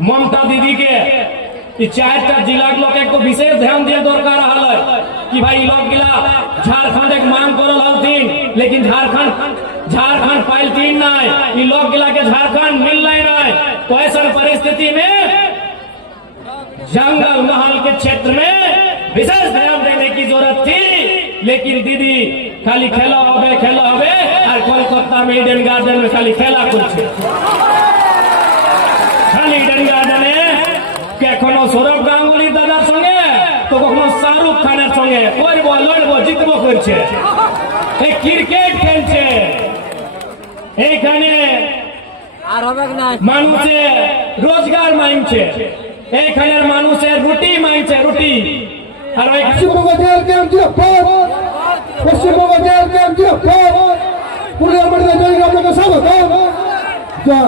ममता दीदी के चारटा जिला लोग एक विशेष ध्यान दिए दरकार है कि भाई लोग गिला झारखंड एक मांग करल हथिन, लेकिन झारखंड पाइल तीन नहीं, लोग गिला के झारखंड मिल नहीं। तो ऐसा परिस्थिति में जंगल महल के क्षेत्र में विशेष ध्यान देने की जरूरत थी, लेकिन दीदी खाली खेला होबे और कोलकाता में ईडन गार्डन में खाली खेला कुछ खाली ईडन गार्डन कखनो सौरभ गांगुली दादार संगे तो कखनो शाहरुख खानेर संगे करबो लड़बो जितबो करছে এই ক্রিকেট খেলছে এইখানে আর হবে না মানুষের রোজগার মাইনছে এইখানের মানুষের রুটি মাইনছে রুটি আর ওই পশ্চিমবঙ্গ জেল ক্যাম্প জিরাফত পশ্চিমবঙ্গ জেল ক্যাম্প জিরাফত পুরো আমাদের জায়গা আপনাকে স্বাগত যা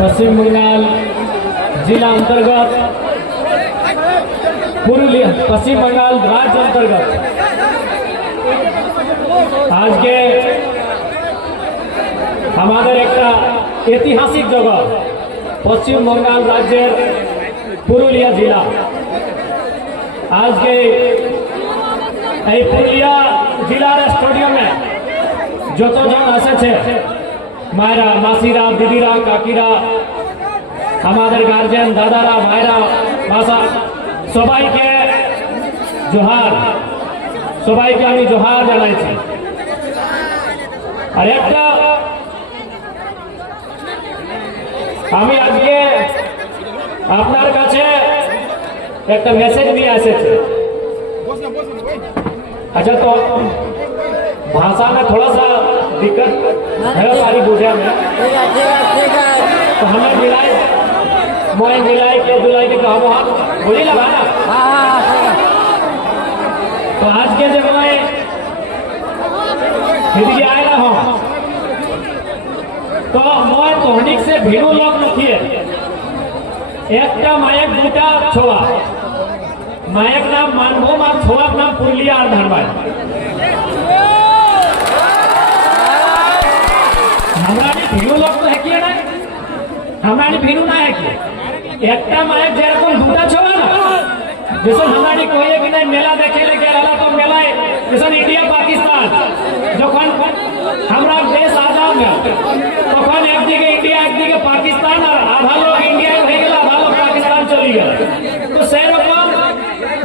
पश्चिम बंगाल जिला अंतर्गत पुरुलिया पश्चिम बंगाल राज्य अंतर्गत आज के हमारे एक ऐतिहासिक जगह पश्चिम बंगाल राज्य पुरुलिया जिला आज के पुरुलिया जिला स्टेडियम में जो जन आसे मायरा मासीरा दीदीरा काकीरा हमारे गार्जियन दादारा भाईरा मासा सबाई के जोहार सबाई के आमी जोहार जानाई और एक आमी आज के আপনার কাছে একটা মেসেজ নিয়ে এসেছি। अच्छा तो भाषा में थोड़ा सा दिक्कत है सारी बुझे में, तो हमें मिलाई मोए मिलाई के जुलाई के कहा हम बोली लगा ना। तो आज के जब मैं हिंदी आए ना हो तो मोए तोहनिक से भिनु लोग नखिए एक मायक दूटा छोआ मायक नाम मानभूम और छोआ नाम पुरुलिया और धनबाद। हमारी भिनु लोग तो है कि ना हमारी भिनु ना है कि एक मायक जेरकम दूटा छोआ ना जैसे हमारी कोई कि नहीं मेला देखे लेके रहा तो मेला जैसे इंडिया पाकिस्तान जखन हमरा देश आजाद है तखन एक दिके इंडिया एक दिके पाकिस्तान और आधा लोग इंडिया हो गया आधा लोग पाकिस्तान चली गए। तो से रकम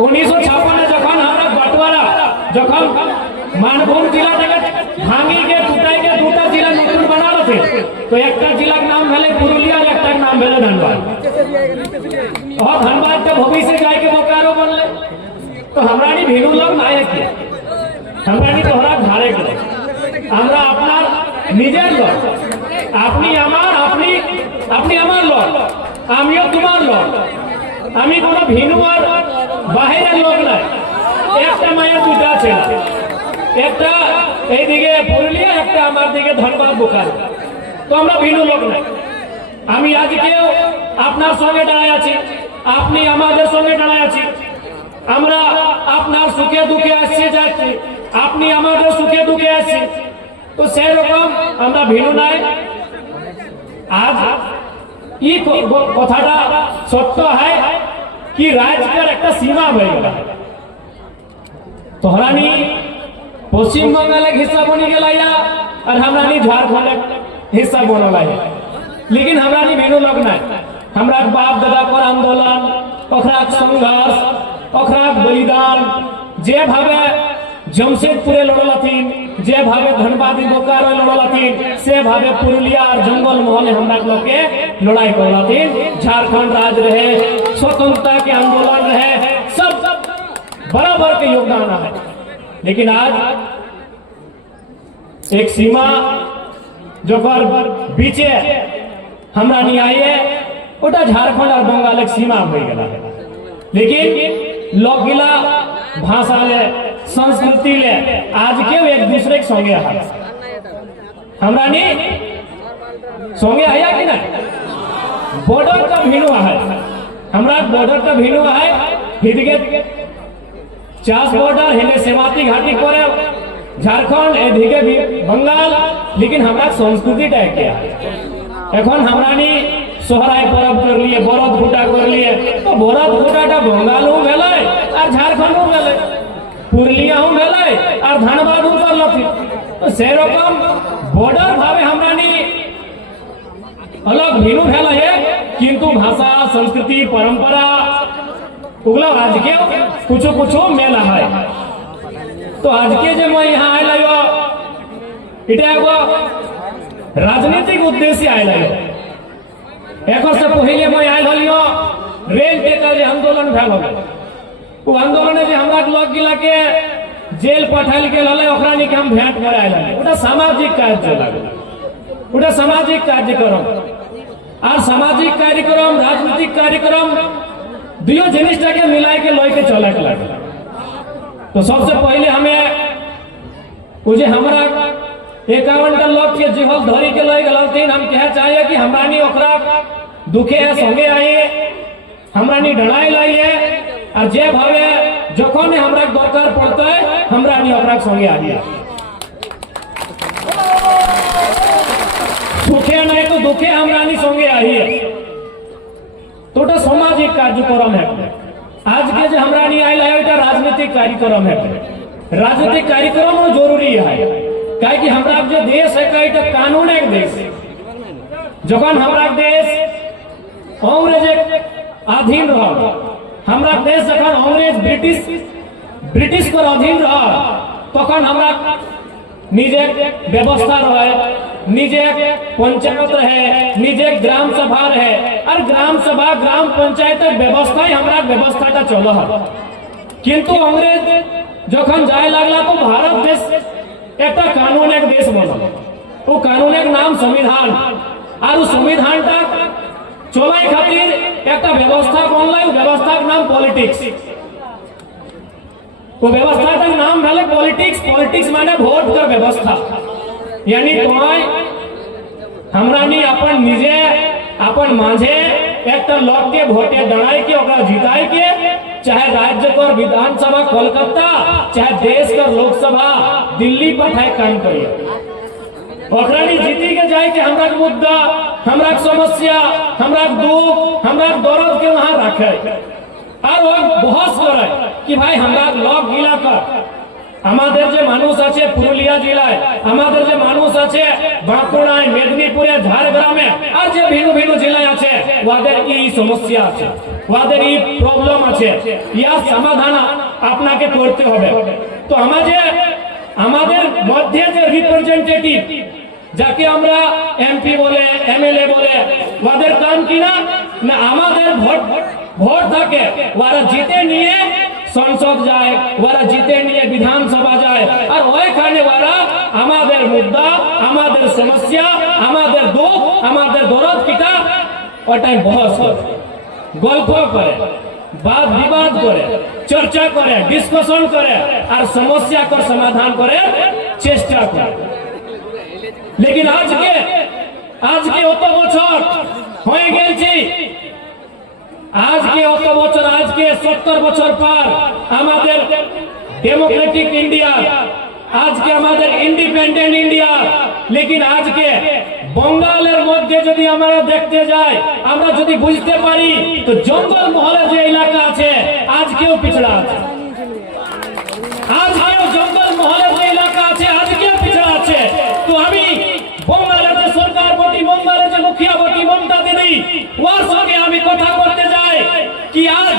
1956 जखन हमरा बंटवारा जखन मानभूम जिला जगह भांगी के टूटाई के दूटा जिला नतून बना थे तो एक जिला के नाम भेले पुरुलिया और एक नाम भेले धनबाद और धनबाद के भविष्य जाए के बोकारो बनले। तो हमरा नी भिनु लोग ना है कि हमरा नी तोहरा घरे के আমরা আপনার নিজের লোক আপনি আমার আপনি আমার লোক আমিও তোমার লোক আমি কোনো ভিন্ন আর বাহিরের লোক নয়। একটা মায়ের দুটা ছেলে একটা এইদিকে পুরুলিয়া একটা আমার দিকে ধনবাদ বোকারো। তো আমরা ভিন্ন লোক নয়। আমি আজকেও আপনার সঙ্গে দাঁড়ায় আছি আপনি আমাদের সঙ্গে দাঁড়ায় আছি আমরা আপনার সুখে দুঃখে আসছে যাচ্ছি আপনি আমাদের সুখে দুঃখে আসছে। तो से रकम আমরা ভিন্ন নাই। आज ই কথাটা সত্য হয় कि राज्य একটা सीमा হয়ে গেল तोहरानी पश्चिम बंगाल एक हिस्सा बनी गया और हमरानी झारखंड एक हिस्सा बनल है। लेकिन हमरानी भिन्न लोग ना हमरा बाप दादा पर आंदोलन ओकरा संघर्ष ओकरा बलिदान जे भावे जमशेदपुरे लड़लथिन, जे भावे धनबाद बोकारो लड़लथिन, से भावे पुरुलिया और जंगल महल हमरा लोग के लड़ाई करलथिन। झारखंड राज रहे, स्वतंत्रता के आंदोलन रहे, सब बराबर के योगदान है। लेकिन आज एक सीमा जो बीचे हमरा नहीं आई है, ओटा झारखंड और बंगाल एक सीमा हो गया है। लेकिन लोगिला भाषा ले, संस्कृति ले आज के एक दूसरे के संगे है। हमरा नहीं संगे है कि नहीं? बॉर्डर का भिन्न है, हमरा बॉर्डर का भिन्न है। हिदगे चास बॉर्डर हेले सेवाती घाटी पर झारखंड एधिके बंगाल, लेकिन हमरा संस्कृति टाइप के एखन हमरा नहीं सोहराय पर्व कर लिए, बरद फूटा कर लिए, तो बरद फूटाटा बंगालू भेलै और झारखंडू भेलै, पुरुलियाऊ भेलै और धनबादू करलथि। तो से रकम बॉर्डर भावे हमरा नहीं अलग भिन्न भेल है, किंतु भाषा, संस्कृति, परंपरा उगला आज के कुछ मेल है। तो आज के जे मैं यहाँ आयल इटा एगो राजनीतिक उद्देश्य आयल है। एक से पहले मैं आयल हलियो रेल टेकर आंदोलन भेल हो, वो आंदोलन जे हमरा लोग गिला के जेल पठाइल गेल हले, ओकरा नहीं के हम भेंट करे आयल हले। ओटा सामाजिक कार्य लागल, ओटा सामाजिक कार्यक्रम और सामाजिक कार्यक्रम, राजनीतिक कार्यक्रम दुयो जिनिसटा के मिलाय के लय के चले के लागल। तो सबसे पहले हमें वो जे हमरा 51 लोग के जीवल धरी के लय गलथिन, हम कह चाहिए कि हमरा नहीं ओकरा दुखे है संगे आइए, हमरा नहीं डराई लाइए, और जे भावे जखन हमरा दरकार पड़ता है हमरा नहीं ओकरा संगे आइए। सुखे नहीं तो दुखे हमरा नहीं संगे आइए। तो सामाजिक कार्यक्रम है। आज के जो हमरा नहीं आयल है राजनीतिक कार्यक्रम है। राजनीतिक कार्यक्रम जरूरी है, क्या कि हमरा जो देश है कई कानून एक देश है। जखन हमरा देश अंग्रेज अधीन रहा, हमरा देश जखन अंग्रेज ब्रिटिश पर अधीन रहा, तखन हमरा निजे व्यवस्था रहे, निजे पंचायत रहे, निजे ग्राम सभा रहे, और ग्राम सभा ग्राम पंचायत व्यवस्था ही हमरा व्यवस्था चल है। किंतु अंग्रेज जखन जाए लगला तो भारत देश एक कानून एक देश बनल, वो कानून एक नाम संविधान, और उस संविधान चलाए खातिर एक व्यवस्था बनल, व्यवस्था के नाम पॉलिटिक्स। वो व्यवस्था का नाम भले पॉलिटिक्स, पॉलिटिक्स माने वोट का व्यवस्था। यानी तुम्हारे हमरा नहीं अपन निजे अपन माझे एक लोग के वोटे डराई के ओकरा जिताई के, चाहे राज्य का विधानसभा कोलकाता, चाहे देश का लोकसभा दिल्ली पठाए काम करिए, ओकरा नहीं जीती के जाए के हमरा के मुद्दा, हमरा के समस्या, हमरा के दुख, हमरा के दर्द के वहां रखे और वो बहस करे कि भाई हमरा लोग गिला कर আমাদের যে মানুষ আছে পুরুলিয়া জেলায়, আমাদের যে মানুষ আছে বাঁকুড়ায়, মেদিনীপুরে, ঝাড়গ্রামে আর যে ভিন্ন ভিন্ন জেলায় আছে, ওদের কি সমস্যা আছে, ওদের এই প্রবলেম আছে, ইয়ার সমাধান আপনাকে করতে হবে। তো আমাদের মধ্যে যে রিপ্রেজেন্টেটিভ যাকে আমরা এমপি বলে, এমএলএ বলে, ওদের কাম কি না আমাদের ভোট থাকে, ওরা জিতে নিয়ে संसद जाए, वाला जीते नहीं विधानसभा जाए, और वही खाने वाला हमारे मुद्दा, हमारे समस्या, हमारे दुख, हमारे दर्द किता और टाइम बहस गल्प करे, बात विवाद करे, चर्चा करे, डिस्कशन करे और समस्या का समाधान करे चेष्टा करे। लेकिन आज के অত বছর হয়ে গেছে, आज के অত বছর, आज के 70 বছর पर हमारे डेमोक्रेटिक इंडिया, आज के हमारे इंडिपेंडेंट इंडिया, लेकिन आज के बंगालेर मध्य यदि हमारा देखते जाए, আমরা যদি বুঝতে পারি তো জঙ্গল মহলের যে এলাকা আছে আজকেও পিছড়া আছে, আজকেও জঙ্গল মহলের যে এলাকা আছে আজকেও পিছড়া আছে। তো আমি বঙ্গালের যে সরকার বটি, বঙ্গালের যে মুখিয়া বটি মমতা দিদি, ওর সঙ্গে আমি কথা করতে যাই कि आज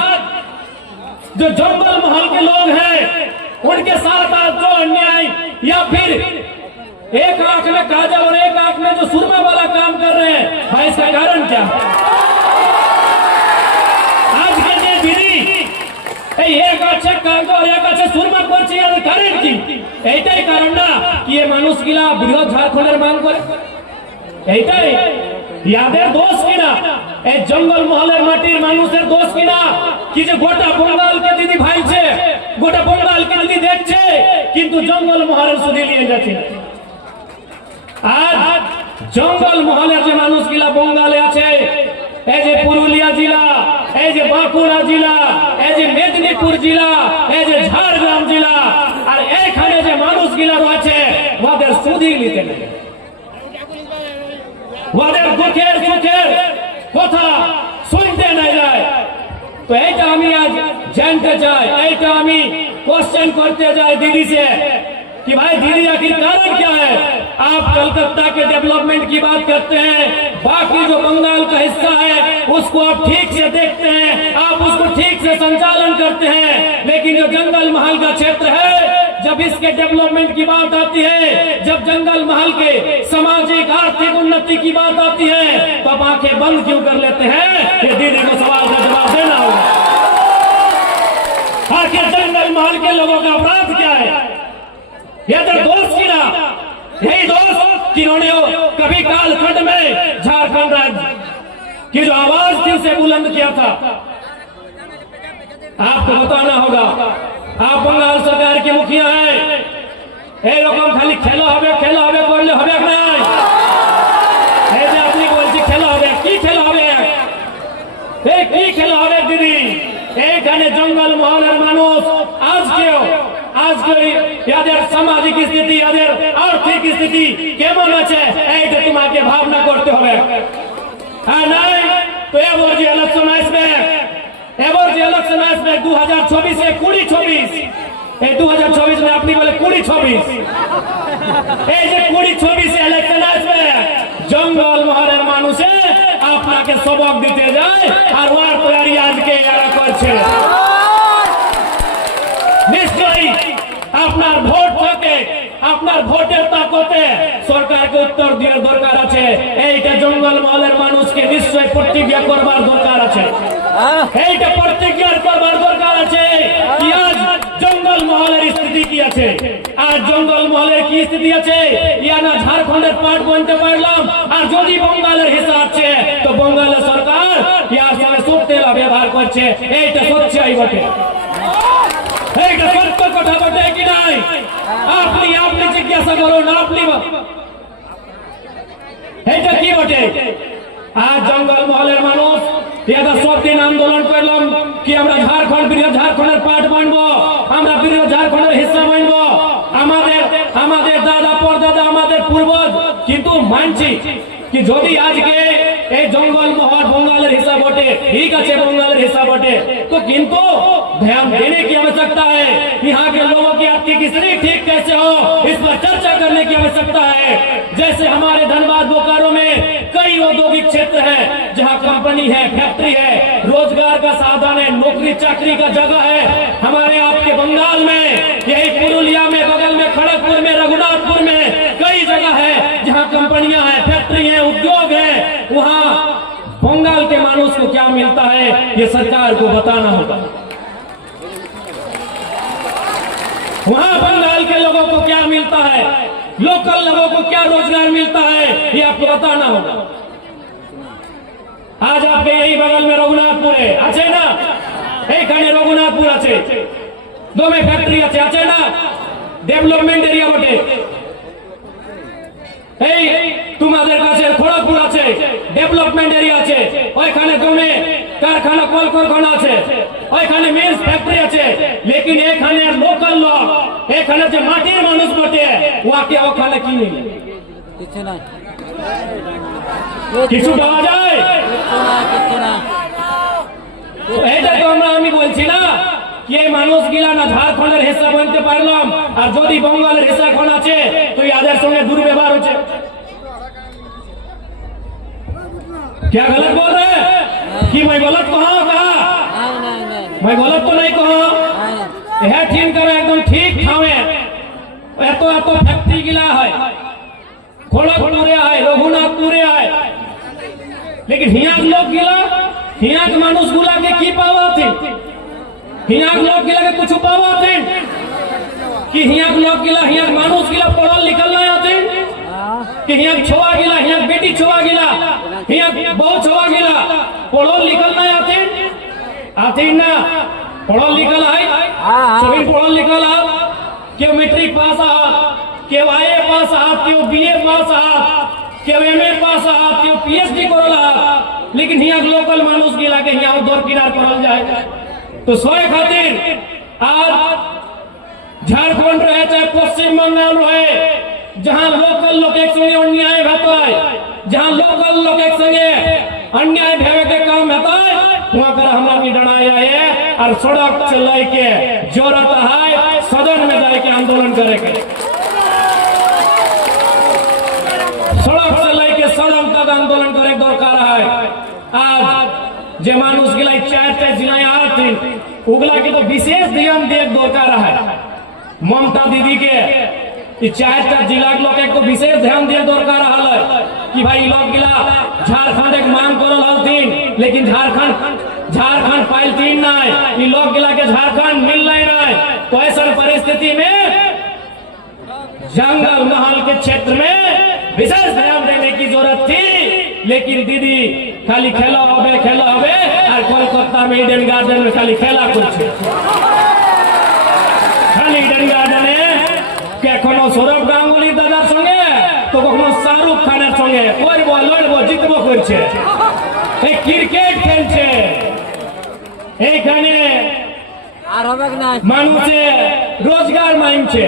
जो जंगल महल के लोग हैं उनके साथ आज या फिर एक आंख में काजल और एक आंख में जो सुरमा वाला काम कर रहे हैं, भाई इसका कारण क्या है? आज के যে দিদি এই এক আছে কাজ আর এক আছে সুরমা করছে, এর কারণ কি? এইটাই কারণ না কি এই মানুষগুলা বৃহৎ ঝাড়খণ্ডের মান করে? এইটাই ইয়াদের দোষ কিনা? এই জঙ্গল মহলের মাটির মানুষের দোষ কিনা কি যে গোটা বঙ্গালকে দিদি ভাইছে, গোটা বঙ্গালকে দিদি দেখছে, কিন্তু জঙ্গল মহলের শুধু নিয়ে যাচ্ছে। আজ জঙ্গল মহলের যে মানুষগুলা বঙ্গালে আছে, এই যে পুরুলিয়া জেলা, এই যে বাঁকুড়া জেলা, এই যে মেদিনীপুর জেলা, এই যে ঝাড়গ্রাম জেলা, আর এখানে যে মানুষগুলা রয়েছে ওদের সুধি নিতে নেই, ওদের দুঃখের সুখের কথা শুনতে না যায়। तो এইটা আমি আজ জানতে চাই, এইটা আমি क्वेश्चन करते जाए दीदी से कि भाई दीदी आखिर कारण क्या है? आप कलकत्ता के डेवलपमेंट की बात करते हैं, बाकी जो बंगाल का हिस्सा है उसको आप ठीक से देखते हैं, आप उसको ठीक से संचालन करते हैं, लेकिन जो जंगल महल का क्षेत्र है, जब इसके डेवलपमेंट की बात आती है, जब जंगल महल के सामाजिक आर्थिक उन्नति की बात आती है, तो आप आंखें बंद क्यों कर लेते हैं? ये दीदी को सवाल का जवाब देना होगा। आखिर जंगल महल के लोगों का अपराध क्या है? यह तो दोस्त की ना, यही दोस्त जिन्होंने कभी कालखंड में झारखंड राज्य की जो आवाज थी उसे बुलंद किया था। आपको बताना होगा, आप बंगाल सरकार के मुखिया हैं, এই রকম খালি খেলা হবে করলে হবে না। এই যে আপনি বলছি খেলা হবে, কি খেলা হবে? এই কি খেলা হবে দিদি? এইখানে জঙ্গল মহলের মানুষ আজকেও এদের সামাজিক স্থিতি, এদের আর্থিক স্থিতি কেমন আছে এইটা তোমাকে ভাবনা করতে হবে। আর নাই তো এবার যে ইলেকশন আসবে, 2024 2026, এই 2024 में আপনি বলে 2026, এই যে 2026 ইলেকশন আসবে, জঙ্গল মহলের মানুষে আপনাকে সবক দিতে যায়, আর ওর তৈরি আজকে এরা করছে। নিশ্চয়ই আপনার ভোট থেকে, আপনার ভোটের তাকতে সরকারকে উত্তর দেওয়ার দরকার আছে। এইটা জঙ্গল মহলের মানুষকে নিশ্চয়ই প্রতিজ্ঞা করবার দরকার আছে, এইটা প্রতিজ্ঞা করবার দরকার আছে কি আজ জঙ্গল মহলের স্থিতি কি আছে, আর জঙ্গল মহলের কি স্থিতি আছে ইয়া না ঝাড়খণ্ডের পার্ট বলতে পারলাম। আর যদি বঙ্গালের হিসাব আছে তো বঙ্গালের সরকার ইয়ার সঙ্গে সত্যেলা ব্যবহার করছে, এইটা সত্যি বটে, এইটা সত্য কথা বটে কি নাই? আপনি জিজ্ঞাসা করুন, আপনি এইটা কি বটে? আর জঙ্গল মহলের মানুষ এটা সব দিন আন্দোলন করলাম কি আমরা ঝাড়খণ্ডের পার্ট বানবো, আমরা ঝাড়খণ্ডের হিস্সা বানবো, আমাদের দাদা পরদাদা আমাদের পূর্বজ, কিন্তু মানছি कि যদি আজকে এই জঙ্গল মহল बंगाल हिस्सा बटे, ठीक है बंगाल हिस्सा बटे, तो किंतु ध्यान देने की आवश्यकता है। यहाँ के लोगों की आर्थिक स्थिति ठीक कैसे हो इस पर चर्चा करने की आवश्यकता है। जैसे हमारे धनबाद बोकारो में कई औद्योगिक क्षेत्र है जहाँ कंपनी है, फैक्ट्री है, रोजगार का साधन है, नौकरी चाकरी का जगह है। हमारे आपके बंगाल में यही पुरुलिया में, बगल में खड़गपुर में, रघुनाथपुर में कई जगह है जहाँ कंपनियां हैं, फैक्ट्री है, उद्योग है। वहाँ बंगाल के मानुष को क्या मिलता है ये सरकार को बताना होगा। वहाँ बंगाल के लोगों को क्या मिलता है, लोकल लोगों को क्या रोजगार मिलता है ये आपको बताना होगा। आज आपके यही बगल में रघुनाथपुर है, আছে না? এইখানে রঘুনাথপুর আছে, দমে ফ্যাক্টরি আছে না? ডেভেলপমেন্ট এরিয়া বটে। এই তোমাদের কাছে খড়গপুর আছে, ডেভেলপমেন্ট এরিয়া আছে, ওইখানে দমে কারখানা কলকারখানা আছে, ওইখানে মিলস ফ্যাক্টরি আছে। লেকিন এখানে লোকাল লোক, এখানে যে মাটির মানুষ বটে ওকে ওখানে কি নেই, কিছু পাওয়া যায়? এটা তো আমি বলছি না কি এই মানুষগুলা না ঝাড়খণ্ডের হিস্সা বলতে পারলাম, আর যদি বঙ্গালের হিস্সা কোন আছে তো এদের সঙ্গে দুর্ব্যবহার হচ্ছে। क्या गलत बोल रहे हैं कि मैं गलत कहा? मैं गलत तो नहीं कहा है, ठीक करे एकदम ठीक ठावे এত এত ফ্যাক্টরি গিলা হয়, খড়গপুরে হয়, রঘুনাথপুরে হয়, लेकिन हियाक लोग गिला, हियाक मानुष गुला के की पावा थे, हियाक लोग गिला के कुछ पावा थे कि हियाक लोग गिला, हियाक मानुष गिला पढ़ल लिखल नहीं आते कि हियाक छोआ गिला, हियाक बेटी छोआ गिला, हियाक बहु छोआ गिला पढ़ल लिखल नहीं आते, आते ना पढ़ल लिखल है, सभी पढ़ल लिखल है, क्यों मैट्रिक पास आ, क्यों आईए पास आ, क्यों बीए पास आ, क्यों एमए पास आ, क्यों पीएचडी करला, लेकिन यहाँ लोकल मानुष गिला के यहाँ दौर किनार करल जाए तो सोए खातिर आज झारखंड रहे चाहे पश्चिम बंगाल रहे, जहाँ लोकल लोग एक संगे अन्याय होता है, जहाँ लोकल लोग एक संगे अन्याय भेवे के काम होता है, वहाँ कर हमरा की डराया है और सड़क चलाए के जरूरत है, सदन में जाए के आंदोलन करे के, सड़क से लेके सदन तक आंदोलन करे दरकार है। आज जे मानुष गिला चार जिला आते उगला के तो विशेष ध्यान दे दरकार है। ममता दीदी के चार जिला के लोग को विशेष ध्यान दे दरकार है कि भाई लोग गिला झारखंड एक मांग करल हलथिन, लेकिन झारखंड पाइल तीन नहीं, ये लोग गिला के झारखंड मिल नहीं रहा, तो ऐसा परिस्थिति में जंगल महल के क्षेत्र में विशेष ध्यान देने की जरूरत थी, लेकिन दीदी खाली खेला होबे और कोलकाता में ईडन गार्डन में खाली खेला कुछ खाली ईडन गार्डन के कोनो सौरभ गांगुली दादार संगे तो कखनो शाहरुख खाনের संगे করব লড়ব জিতব করছে, এই ক্রিকেট খেলছে, এইখানে আর হবে না মানুষের রোজগার মাইনছে,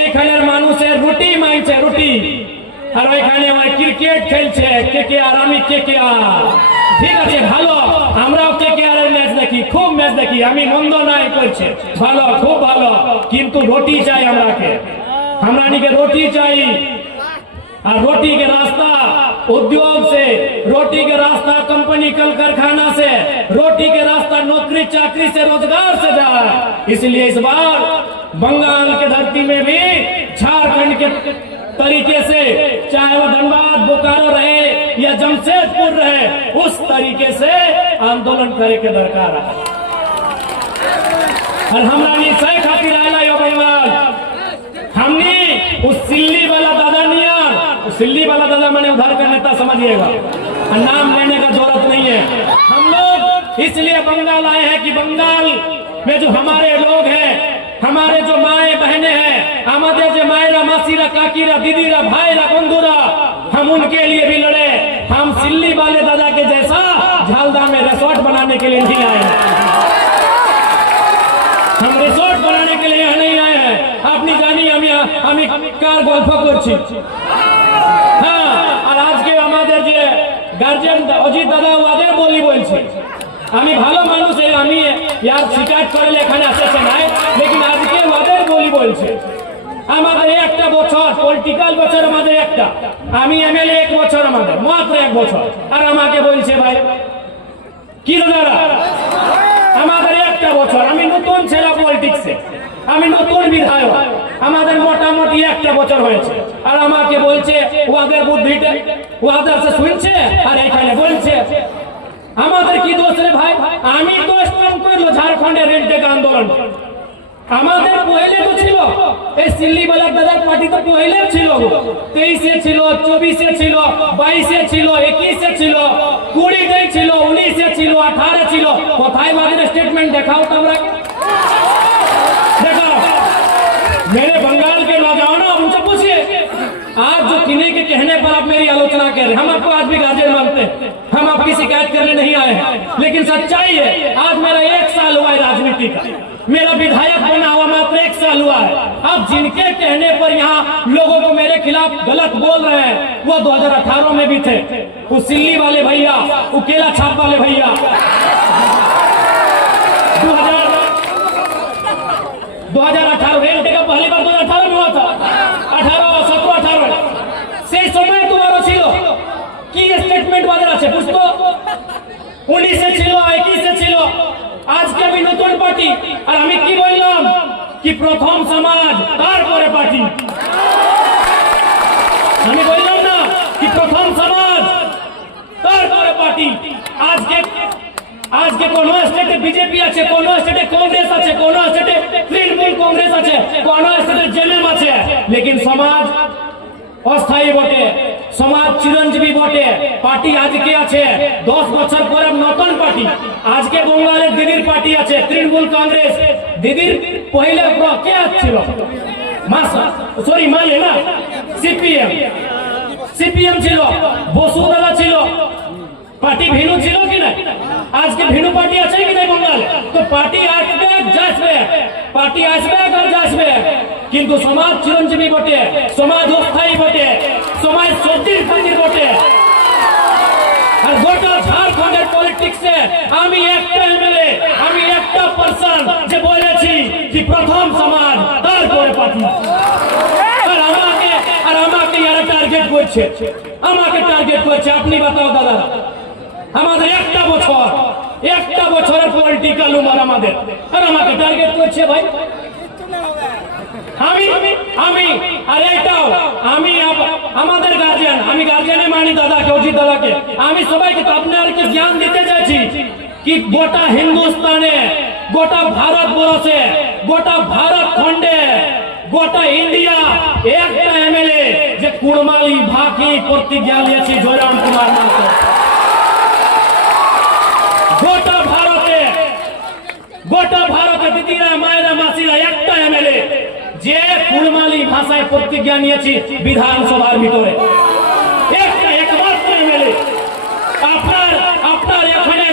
এইখানের মানুষের রুটি মাইনছে রুটি, আর ওইখানে ক্রিকেট খেলছে কেকেআর, আমি কেকেআর, ঠিক আছে ভালো, আমরাও কেকেআর এর ম্যাচ দেখি, খুব ম্যাচ দেখি, আমি মন্দ নাই করছে, ভালো খুব ভালো, কিন্তু রুটি চাই हमरा के रोटी चाहिए, और रोटी के रास्ता उद्योग से, रोटी के रास्ता कंपनी कल कारखाना से, रोटी के रास्ता नौकरी चाकरी से, रोजगार से जाए। इसलिए इस बार बंगाल के धरती में भी झारखंड के तरीके से, चाहे वो धनबाद बोकारो रहे या जमशेदपुर रहे, उस तरीके से आंदोलन करे के दरकार है। और हमरा नहीं सही खातिर आयला यो भाईवाल, हमने उस सिल्ली वाला दादा निया, सिल्ली वाला दादा मैंने उधर का नेता समझिएगा, नाम लेने का जरूरत नहीं है। हम लोग इसलिए बंगाल आए हैं कि बंगाल में जो हमारे लोग हैं, हमारे जो माए बहने हैं, हमारे जो मायरा मासीरा काकीरा दीदीरा भाईरा बंधुरा, हम उनके लिए भी लड़े। हम सिल्ली वाले दादा के जैसा झालदा में रिसोर्ट बनाने के लिए नहीं आए हैं, हम रिसोर्ट बनाने के लिए नहीं आए हैं। আপনি জানি আমি কার গল্প করছি, হ্যাঁ, আর আজকে আমাদের যে গার্জিয়ান অজিত দাদা ওদের বলি বলছে, আমি ভালো মানুষ, আমি ইয়ার শিকায়ত করলে এখানে আসছে নাই, लेकिन আজকে ওদের বলি বলছে আমাদের একটা বছর পলিটিক্যাল বছর, আমাদের একটা, আমি এমএলএ এক বছর, আমাদের মাত্র এক বছর, আর আমাকে বলছে ভাই কি দাদা আমাদের একটা বছর, আমি নতুন ছেলে পলিটিক্সে, আমি নতুন বিধায়ক, আমাদের মোটামুটি একটা বছর হয়েছে, আর আমাকে বলছে ওদের বুদ্ধিটা ওদের से শুনছে, আর এখানে বলছে আমাদের কি দোষ রে ভাই, আমি দোষ কম করলো ঝাড়খণ্ডের রেলটেক আন্দোলন, আমাদের পহলে তো ছিল এই সিল্লি বালা দাদার পার্টি, তো পহলে ছিল, 23-এ ছিল, 24-এ ছিল, 22-এ ছিল, 21-এ ছিল, 20-তে ছিল, 19-এ ছিল, 18-এ ছিল, কোথায় আমাদের স্টেটমেंट দেখাও তোমরা, देखो मेरे बंगाल के नौजवानों, उनसे पूछिए, आज जो किन्हीं के कहने पर आप मेरी आलोचना कर रहे हैं, हम आपको आज भी गार्जियन मानते हैं, हम आपकी शिकायत करने नहीं आए हैं, लेकिन सच्चाई है आज मेरा 1 साल हुआ है राजनीति का, मेरा विधायक बना हुआ मात्र 1 साल हुआ है। अब जिनके कहने पर यहाँ लोगों को मेरे खिलाफ गलत बोल रहे हैं, वो 2018 में भी थे, वो सिल्ली वाले भैया, वो केला छाप वाले भैया, 2018 रेल टेका पहली बार 2018 में हुआ था, 17-18 সেই সময় তোমারও ছিল কি স্টেটমেন্ট বাজার আছে বুঝতো, 19-এ ছিল, 21-এ ছিল, আজকে আমি নতুন পার্টি, আর আমি কি বললাম কি প্রথম সমাজ তারপরে পার্টি। আমি বললাম না কি প্রথম সমাজ তারপরে পার্টি। আজকে কোন স্টেটে বিজেপি আছে, কোন স্টেটে কংগ্রেস আছে, কোন স্টেটে তৃণমূল কংগ্রেস আছে, কোন স্টেটে জেএমএম আছে, লেকিন সমাজ অস্থায়ী বটে, সমাজ চিরঞ্জীবী বটে। পার্টি আজকে আছে, 10 বছর পরে নতুন পার্টি। আজকে বঙ্গালের দিদির পার্টি আছে তৃণমূল কংগ্রেস। দিদির পহলে কে ছিল? মালে না, সিপিএম ছিল, বসুন্ধরা ছিল, পার্টি ভিনু ছিল কি না? আজকে ভিনু পার্টি আছে কি না বঙ্গালে? তো পার্টি আসবে যাবে, পার্টি আসবে আর যাবে, কিন্তু সমাজ চিরঞ্জীবী বটে, সমাজ অস্থায়ী বটে, সমাজ সত্যির কাজের বটে। আর গোটা ঝাড়খণ্ডের পলিটিক্সে আমি একটা এমএলএ, আমি একটা পার্সন যে বলেছি কি প্রথম সমাজ তারপরে পার্টি। আর আমাকে যারা টার্গেট করছে, আমাকে টার্গেট করছে, আপনি বাতাও দাদা, আমাদের একটা বছরের পলিটিক্যাল উমার আমাদের, আর আমাকে টার্গেট করছে ভাই। আমি আর এটাও আমি আমাদের গার্জিয়ান, আমি গার্জিয়ানে মানি দাদাকে, অজিত দাদাকে। আমি সবাইকে তো আপনাদেরকে জ্ঞান দিতে চাইছি কি গোটা হিন্দুস্তানে, গোটা ভারতবর্ষে, গোটা ভারত খণ্ডে, গোটা ইন্ডিয়া একটা এমএলএ যে কুড়মালি ভাকি প্রতিজ্ঞা নিয়েছি জয়রাম কুমার মাহাতো। গোটা ভারতে দিদিরা, মায়েরা, মাসিরা একটা এমএলএ যে কুড়মালি ভাষায় প্রতিজ্ঞা নিয়েছি বিধানসভার ভিতরে, একমাত্র এমএলএ। আপনার এখানে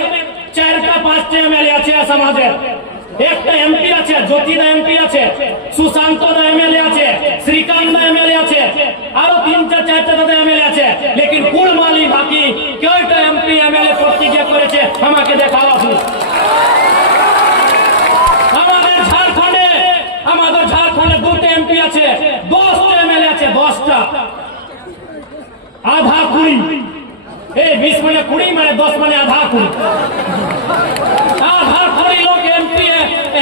4টা-5টা এমএলএ আছে সমাজের, একটা এমপি আছে, জ্যোতিদা এমপি আছে, সুশান্ত দা এমএলএ আছে, শ্রীকান্ত দা এমএলএ আছে, আরো 3-4টা এমএলএ আছে, লেকিন কুড়মালি বাকি কয়টা এমপি এমএলএ প্রতিজ্ঞা করেছে আমাকে দেখাও আপনি। আমাদের ঝাড়খণ্ডে 2টা এমপি আছে, 10টা এমএলএ আছে, 10টা, আধা 20, এই 20 মানে 20 মানে 10 মানে আধা 20, আধা 20 লোক এমপি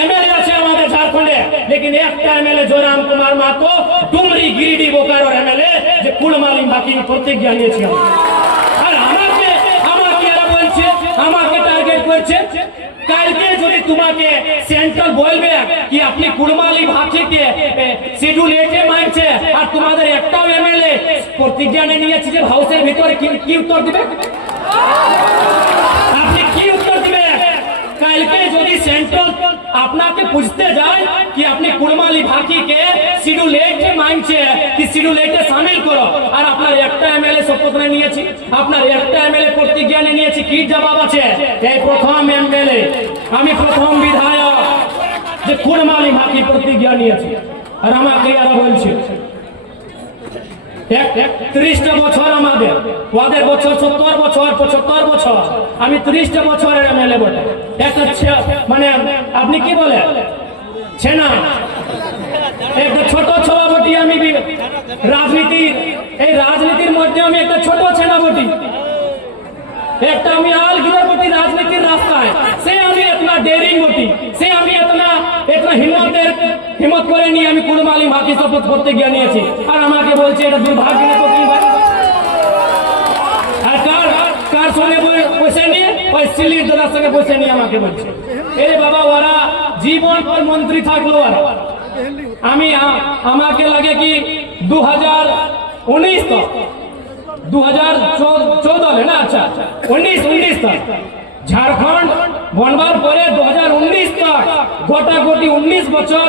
এমএলএ আছে আমাদের ঝাড়খণ্ডে, লেকিন একটা এমএলএ জয়রাম কুমার মাহাতো ডুমরি গিরিডি বোকারোর এমএলএ যে কুড়মালি বাকি প্রতিজ্ঞা নিয়েছে। আর আমাকে এরা বলছে, আমাকে টার্গেট করছে, কালকে যদি তোমাকে সেন্ট্রাল বলবে কি আপনি কুড়মালি ভাষীকে শিডিউল 8-এ মানছে আর তোমাদের একটাও এমএলএ প্রতিজ্ঞা নিয়েছে যে হাউসের ভিতরে, কি উত্তর দিবে? আপনি কি উত্তর দিবে? কালকে যদি সেন্ট্রাল আপনাকে বুঝতে যায় কি আপনি কুড়মালি ভাষীকে শিডিউল 8-এ মানছে কি শিডিউল 8-এ শামিল করো, আর আপনার একটা এমএলএ শপথ নিয়েছি, আপনার একটা এমএলএ প্রতিজ্ঞা নিয়েছি, কি জবাব আছে? এই প্রথম এমএলএ, আমি প্রথম বিধায়ক যে কুড়মালি ভাষী প্রতিজ্ঞা নিয়েছি। আর আমাকে এরা বলছে 30টা বছর আমাদের, ওদের বছর 70 বছর, 75 বছর, আমি 30টা বছরের এমএলএ বটে। একটা মানে আপনি কি বলে ছেনা, একটা ছোট ছোয়া বটি। আমি রাজনীতির মধ্যে আমি একটা ছোট ছেনা বটি, একটা আমি আলগিদার বটি রাজনীতির রাস্তায়, সে আমি এতনা ডেরিং বটি, সে আমি এতনা হিম্মত করে নিয়ে আমি কুড়মালি ভাষী শপথ করতে গিয়ে নিয়েছি। আর আমাকে বলছে এটা দুর্ভাগ্য না, তো কি ভাই? আর কার সঙ্গে পয়সা নিয়ে, ওই সিলির দাদার সঙ্গে পয়সা নিয়ে আমাকে বলছে এরে বাবা ওরা জীবন পর মন্ত্রী থাকলো। আর আমাকে লাগে কি 2019 তক, 2014 না, আচ্ছা 19 तक झारखंड बनवार पर 2019 तक गोटी 19 बच्चों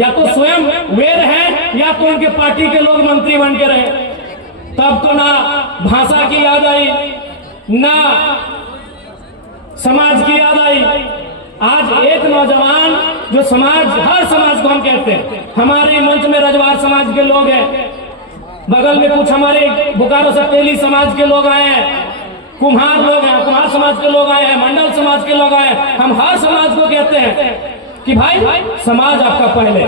या तो स्वयं वेद है या तो उनके पार्टी के लोग मंत्री बन के रहे। तब तो ना भाषा की याद आई, ना समाज की याद आई। आज एक नौजवान जो समाज, हर समाज को हम कहते हैं, हमारे मंच में रजवार समाज के लोग हैं, बगल में कुछ हमारे बोकारो से तेली समाज के लोग आए हैं, कुम्हार लोग हैं, कुम्हार समाज के लोग आए हैं, मंडल समाज के लोग आए हैं। हम हर समाज को कहते हैं कि भाई समाज आपका पहले,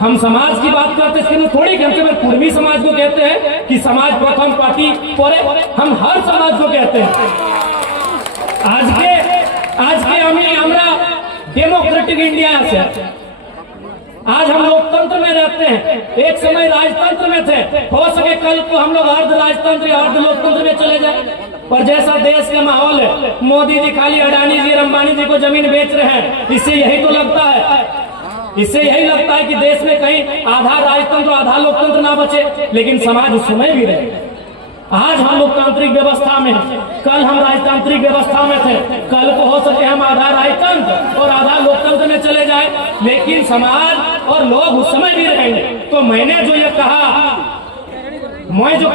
हम समाज की बात करते हैं, थोड़ी कहते हैं कुर्मी समाज को कहते हैं कि समाज प्रथम पार्टी परे, हम हर समाज को कहते हैं। आज के আমরা ডেমোক্রেটিক ইন্ডিয়া আছে, आज हम लोकतंत्र में रहते हैं, एक समय राजतंत्र में थे, हो सके कल को हम लोग अर्ध राजतंत्र या अर्ध लोकतंत्र में चले जाए। पर जैसा देश का माहौल है, मोदी जी खाली अडानी जी अंबानी जी को जमीन बेच रहे हैं, इससे यही तो लगता है, इससे यही लगता है कि देश में कहीं आधा राजतंत्र आधा लोकतंत्र ना बचे। लेकिन समाज उस समय भी रहे। आज हम लोकतांत्रिक व्यवस्था में, कल हम राजतांत्रिक व्यवस्था में थे, कल को हो सके हम आधा राजतंत्र और आधा लोकतंत्र में चले जाए, लेकिन समाज और लोग उस समय भी रहेंगे। तो मैंने जो ये कहा, मैं जो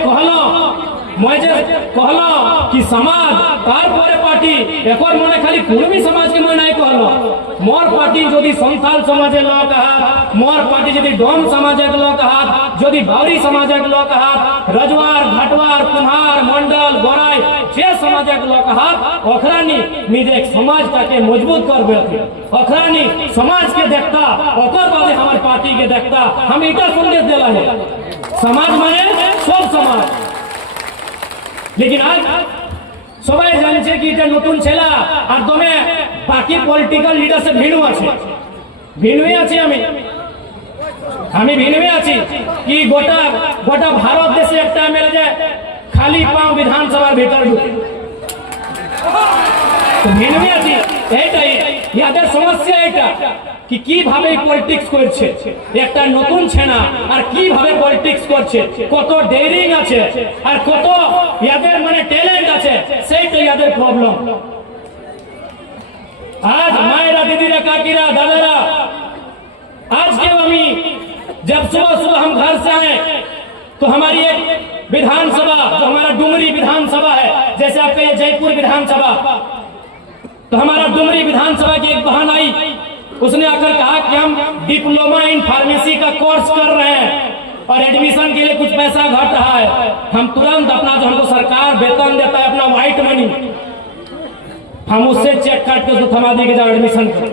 कहला कि समाज तारपरे पार्टी एक और मने खाली कुर्मी समाज के मैं नहीं कहला, मोर पार्टी यदि संथाल समाजे लोग कहा, मोर पार्टी यदि डोम समाजे लोग कहा, यदि बावरी समाजे लोग कहा, रजवार घाटवार कुम्हार मंडल गोराई जे समाजे लोग कहा, ओखरानी निजे एक समाज के मजबूत करबे, ओखरानी समाज के देखता, ओकर बादे हमार पार्टी के देखता। हम इटा संदेश देला है, समाज माने सब समाज। लेकिन आज সবাই জানছে কি এটা নতুন ছেলা আর তুমি বাকি পলিটিক্যাল লিডারশিপ ভিনুই আছি আমি ভিনুই আছি কি গোটা ভারত দেশে একটা মেলে যায় খালি পাও বিধানসভার ভিতর ঢুকে তো ভিনুই আছি। এইটাই ইয়াদের সমস্যা, এটা কি কিভাবে পলিটিক্স করছে একটা নতুন ছেনা, আর কিভাবে পলিটিক্স করছে, কত ডেয়ারিং আছে আর কত ইয়াদের মানে ট্যালেন্ট আছে, সেইটাই ইয়াদের প্রবলেম। आज मायरा दीदीरा काकीरा दादारा, आज के हमी जब सुबह हम घर से आए तो हमारी एक विधानसभा, जो हमारा डुमरी विधानसभा है, जैसे आपका ये जयपुर विधानसभा, तो हमारा डुमरी विधानसभा की एक बहन आई, उसने आकर कहा कि हम डिप्लोमा इन फार्मेसी का कोर्स कर रहे हैं और एडमिशन के लिए कुछ पैसा घट रहा है। हम तुरंत अपना जो हमको सरकार वेतन देता है अपना व्हाइट मनी, हम उससे चेक काट के उसको थमा देंगे जाओ एडमिशन करो।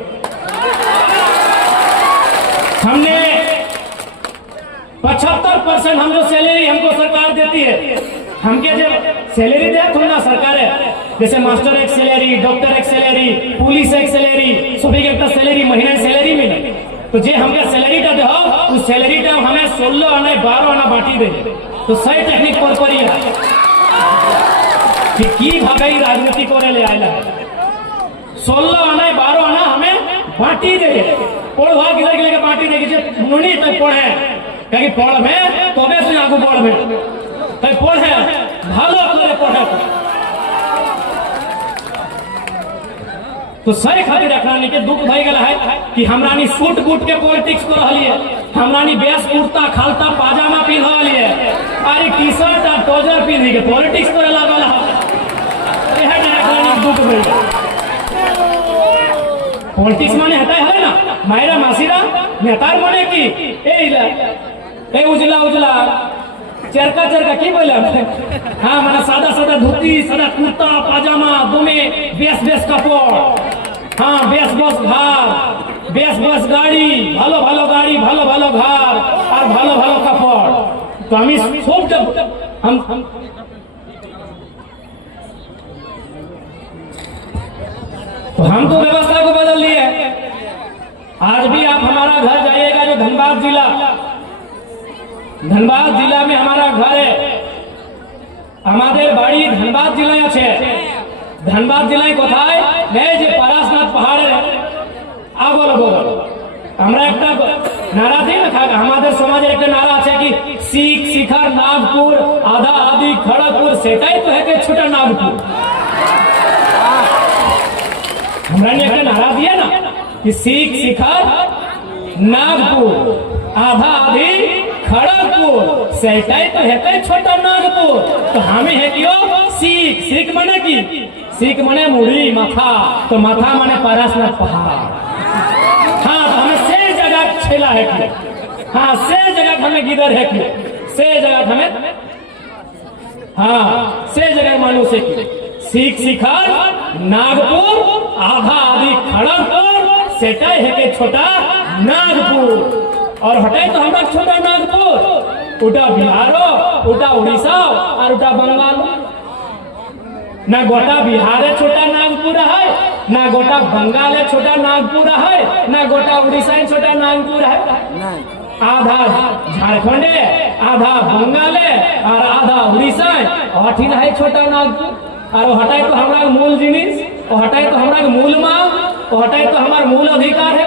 हमने 75% हम जो सैलरी हमको सरकार देती है, हमके जब सैलरी दे तो ना सरकार है, जैसे मास्टर एक सैलरी, डॉक्टर एक सैलरी, पुलिस एक सैलरी, सभी के सैलरी महीने सैलरी मिले, तो जे हमके सैलरी टा दे उस सैलरी टा हमें 16 आना 12 आना बांटी दे। तो सही टेक्निक पर ही है कि भावे राजनीति करे ले आयला 16 आना 12 आना हमें बांटी दे, पढ़वा किधर के लेके बांटी देगी नुनी तक पढ़े कहीं पढ़ में तो से आगू बढ़ में पढ़े भालो करे पढ़े तो सही खातिर रखना के दुख भई गला है कि हमरानी सूट बूट के पॉलिटिक्स को रहली है, हमरानी बेस कुर्ता खालता पाजामा पिन्हली है, अरे टी शर्ट और ट्राउजर पिन्ह के पॉलिटिक्स करे लागल है। यह रखना दुख भई पॉलिटिक्स माने हटा है ना मायरा मासीरा नेतार माने की ए उजला उजला चरका चरका की बोले हाँ माना सादा सादा धोती सादा कुर्ता पाजामा दुमे बेस बेस कपड़ हाँ बेस बस घर बेस बस गाड़ी भालो भालो गाड़ी भालो भालो घर और भालो भालो कपड़। तो हम सब जब हम तो व्यवस्था को बदल लिए। आज भी आप हमारा घर जाइएगा जो धनबाद जिला में हमारा घर है, हमारे बाड़ी धनबाद जिला আছে, धनबाद जिलाয় কোথায় এই যে পরাশনাথ পাহাড়ের আগল বগল আমরা একটা নারা দিই না, আমাদের সমাজের একটা নারা আছে কি শিখ শিখার নাগপুর আধা আদি খড়গপুর, সেটাই তো है छोटा नागपुर। हमरा ने एक नारा दिया ना कि सीख शिखर नागपुर आधा आधी खड़गपुर, सेटाई तो है छोटा नागपुर। तो हमें है क्यों सीख सीख माने की सीख माने मुड़ी माथा, तो माथा माने पराशनाथ पहाड़। हाँ तो हमें से जगह छेला है कि हाँ से जगह हमें गिदर है कि से जगह हमें हाँ से जगह मालूम से की सीख शिखर नागपुर आधा आदि खड़गपुर, सेटाई है के छोटा नागपुर। और हटाई तो हमारा छोटा नागपुर, उटा बिहारो उटा उड़ीसा और उटा बंगाल। ना गोटा बिहारे छोटा नागपुर है, ना गोटा बंगाले छोटा नागपुर है, ना गोटा उड़ीसा छोटा नागपुर है। आधा झारखंडे, आधा बंगाले और आधा उड़ीसा, अठिन है छोटा नागपुर। और हटाए तो हमारा मूल जिनिस, हटाए तो हमारा मूल मांग, हटाए तो हमारा मूल अधिकार है।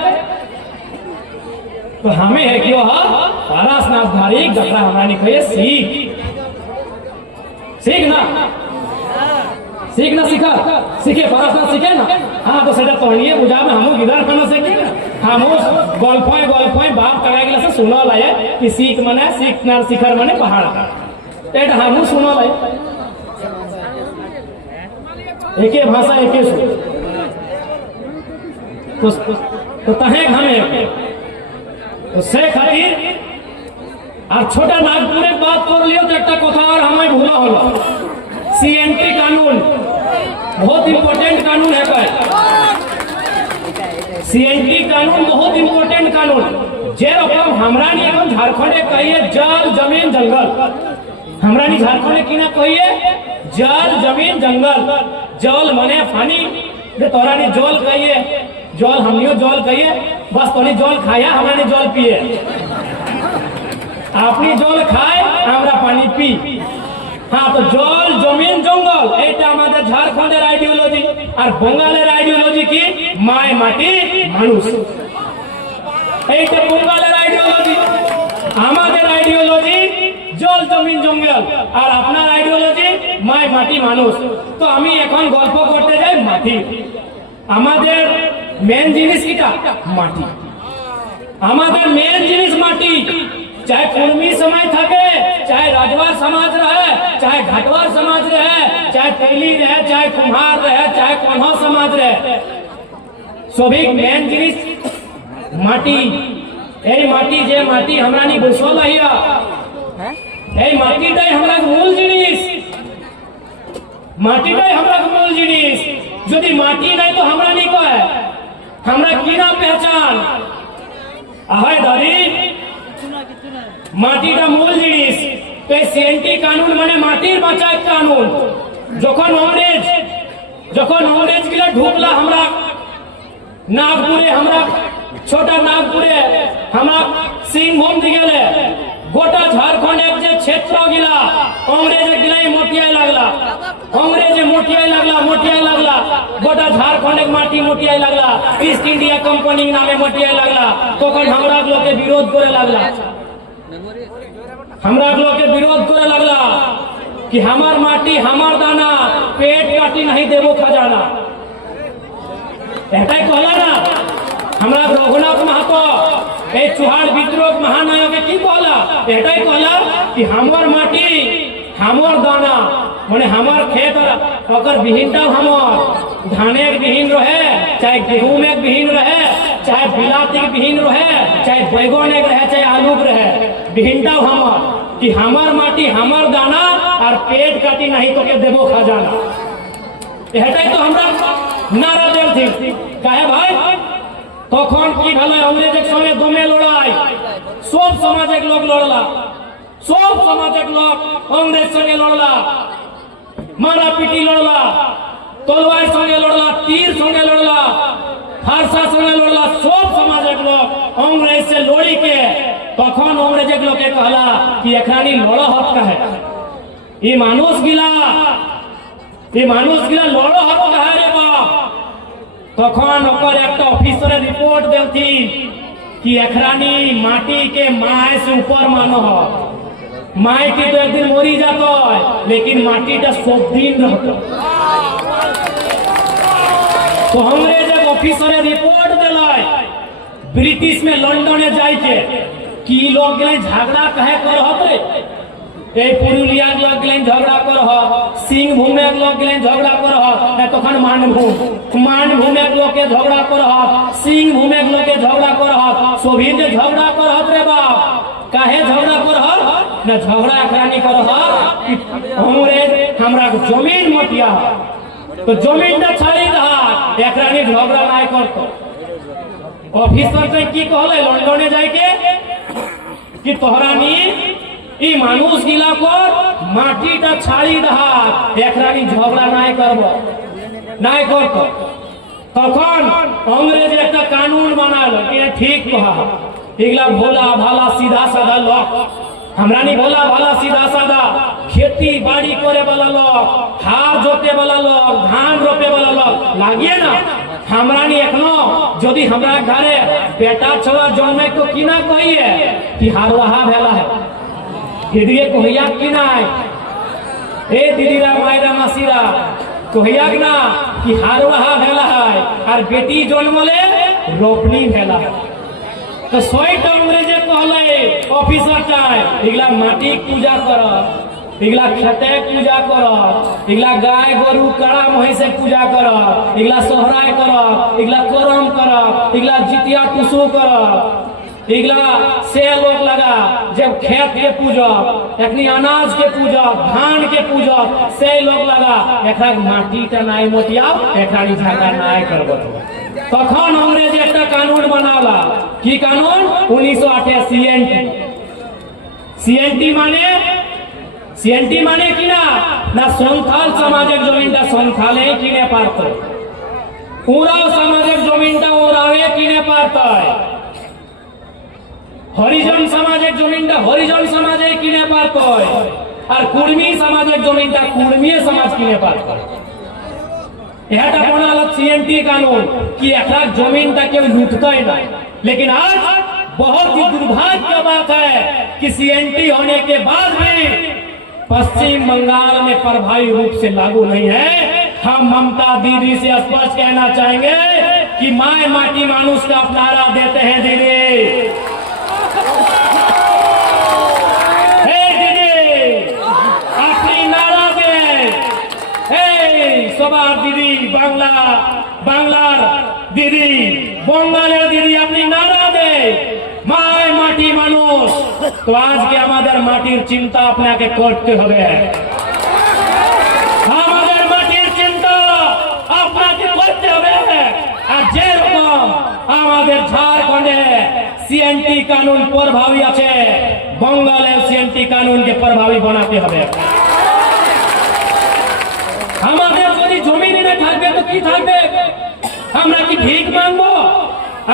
तो हमें है क्यों पारसनाथ धारी गठरा हमारी कहे सीख ना सीखा सीखे पारसनाथ सीखे ना। हाँ तो सेटा तोड़िए बुझा में हम गिदार खाना सीखे ना। हम गल्फे बाप करा गिला से सुनल है कि सीख मने सीखनार शिखर मने पहाड़ एटा हम सुनल है। एके भाषा एके सुन तो तहे हमें तो से खातिर और छोटा नागपुर एक बात कर लियो तो एक कथा और हमें भूला होला। सीएनटी कानून बहुत इंपॉर्टेंट कानून है। सीएनटी कानून बहुत इंपॉर्टेंट कानून जे रकम हमरा नहीं हम झारखंड कहिए जल जमीन जंगल। हमरा नहीं झारखंड की ना कहिए जल जमीन जंगल। जल मने पानी तोरा नहीं जल कहिए, जल हमियो जल कहिए, बस तोनी जल खाया हमरा नहीं जल पिए। अपनी जल खाए हमरा पानी पी। हाँ तो जल जमीन जंगल এটা আমাদের ঝাড়খণ্ডের আইডিওলজি আর বঙ্গালের আইডিওলজি কি মায় মাটি মানুষ। এইটা বঙ্গালের আইডিওলজি, আমাদের আইডিওলজি জল জমিন জঙ্গল আর আপনার আইডিওলজি মায় মাটি মানুষ। তো আমি এখন গল্প করতে যাই মাটি। আমাদের মেন জিনিস কিটা মাটি। আমাদের মেন জিনিস মাটি। चाहे कुर्मी समाज थके, चाहे राजवार समाज रहे, चाहे घाटवार समाज रहे, चाहे तेली रहे, चाहे कुम्हार रहे, चाहे कोन्हा समाज रहे, सभी मेन जिनिस माटी। ए माटी जे माटी हमरा नहीं बसोल हिया, ए माटी टाई हमरा मूल जिनिस, माटी टाई हमरा मूल जिनिस। यदि माटी नहीं तो हमरा नहीं कहे हमरा की ना पहचान आहे दादी माटीटा मूल जिनिस। तो सीएनटी कानून माने माटिर बचाव कानून। যখন अंग्रेज गिला ढुकला हमरा नागपुरे, हमरा छोटा नागपुरे, हमरा सिंहभूम दिगेले गोटा झारखंड एक जे क्षेत्र गिला अंग्रेज गिला मोटियाय लागला, अंग्रेज मोटियाय लागला गोटा झारखंड एक माटी मोटियाय लागला। ईस्ट इंडिया कंपनी नामे मोटियाय लागला। तখন हमरा लोग के विरोध करे लागला, हमरा लोग के विरोध करे लगला कि हमार माटी हमार दाना पेट काटी नहीं देवो खजाना। एटाई कहला ना हमरा रघुनाथ महतो ए चुहाड़ विद्रोह महानायक की कहला, एटाई कहला कि हमार माटी हमार दाना माने हमार खेत अगर विहीनता हमार धाने विहीन रहे, चाहे गेहूं में विहीन रहे, चाहे बिलाती विहीन रहे, चाहे बैगन रहे, चाहे आलू रहे, विहीनता हमार कि हमार माटी हमार दाना और पेट काटी नहीं तो के देवो खजाना। एटाई तो हमरा नारा देल थी काहे भाई तখন কি ভালো अंग्रेज संगे दमे लड़ाई सब समाज लोग लड़ला, सब समाज लोग अंग्रेज संगे लड़ला, मारा पीटी लड़ला, तलवार संगे लड़ला, तीर संगे लड़ला, फारसा संगे लड़ला, सब समाज लोग अंग्रेज से लड़ी के तখন अंग्रेज लोग के कहला कि एखानी लड़ा हक है ये मानुष गिला लड़ा हक है रे बाप। तখন ओकर एक ऑफिसर रिपोर्ट देलथी कि एखरानी माटी के माय से ऊपर मानो हो। माय की तो एक दिन मरी जाता है लेकिन माटीटा सब दिन रहता। तो हमरे जब ऑफिसर रिपोर्ट दिलाई ब्रिटिश में लंदन जाए के कि लोग गए झगड़ा कहे कर होते ए पुरुलिया लोग गए झगड़ा कर हो, सिंहभूम में लोग गए झगड़ा कर हो, तखन मानभूम में लोग के झगड़ा कर हो, सिंहभूम में लोग के झगड़ा कर हो, सभी जे झगड़ा कर हत रे बाप काहे झगड़ा कर हो न झगड़ा एकरानी कर हो हमरे हमरा जमीन मटिया तो जमीन न छाड़ी रहा एकरानी झगड़ा नहीं करतो। ऑफिसर से की कहले लंदन जाए के कि तोहरानी ই মানুষ গিলাকর মাটিটা ছাড়ি দেহা একরানি ঝগড়া নাই করব নাই করত তখন अंग्रेज একটা কানুন বানালো এটা ঠিক কহা এগুলা ভোলা ভালা সিধা সাদা লোক हमरा नहीं भोला भाला सीधा सादा खेती बाड़ी करे वाला लोग हार जोते वाला लोग धान रोपे वाला लोग लागिए ना हमरा नहीं एखनो यदि हमरा घरे बेटा छोरा जन्मे तो की ना कहिए कि हारवाहा भेला है दीदी कहिया की ना ए दीदीरा मायरा मासीरा कहिया ना कि हारवाहा भेला है और बेटी जन्मले रोपनी भेला है तो सोईट अंग्रेजे कहले ऑफिसर टाइम इगला माटी पूजा कर इगला खेते पूजा कर इगला गाय गोरु कड़ा महिषे पूजा कर इगला सोहराय कर इगला करम कर इगला जितिया टुसु कर इगला से लोग लगा जब खेत के पूजा एकनी अनाज के पूजा धान के पूजा से लोग लगा एकरा माटी टा नाय मोतिया एकरा झाका नाय करबो तखन अंग्रेज एक कानून बनाला की कानून 1908 सीएनटी माने कि ना संथाल समाजेर जमीनटा संथाले किने पारत उराव समाजेर जमीनटा उरावे किने पारत हरिजन समाजेर जमीनटा हरिजन समाजे किने पारत और कुर्मी समाजेर जमीनटा कुर्मी समाज किने पारत এটা बनाल सीएनटी कानून कि एक जमीन का केवल लूटता ही नहीं लेकिन आज बहुत ही दुर्भाग्य बात है कि सीएनटी होने के बाद भी पश्चिम बंगाल में प्रभावी रूप से लागू नहीं है। हम ममता दीदी से स्पष्ट कहना चाहेंगे कि माय माटी मानुष का नारा देते हैं दीदी सबार दीदी बांग्ला बांग्लार दीदी बंगालेर दीदी अपनी नारा दे माय माटी मानुष तो आज के हमारे माटिर चिंता अपने के करते হবে हमारे माटिर चिंता अपना के करते হবে আর যে রকম আমাদের ঝাড়খণ্ডে सीएनटी कानून प्रभावी আছে बंगालेर सीएनटी कानून के प्रभावी बनाते হবে हमारे যদি জমি নিয়ে থাকবে তো কি থাকবে আমরা কি ভিক মাংবো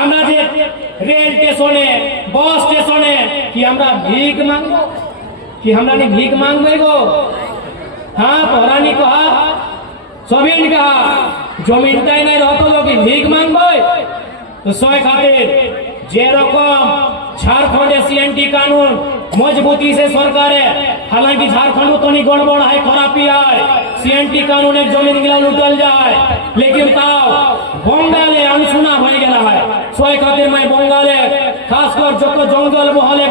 আমরা যে রেল স্টেশনে বাস স্টেশনে কি আমরা ভিক মাংবো কি আমরা নি ভিক মাংবে গো হ্যাঁ পরানি কহা সবিন কহা জমিনটাই নাই রত লোক ভিক মাংবে তো সয় খাतिर যে রকম झारखंड सीएनटी कानून मजबूती से सरकार है हालांकि झारखंड तो नहीं गड़बड़ है खराबी है सीएनटी कानून एक जमीन गिला लुटल जाए लेकिन ताव बंगाले अनसुना भय गेला है सोय खातिर मैं बंगाले खासकर जो जंगल महले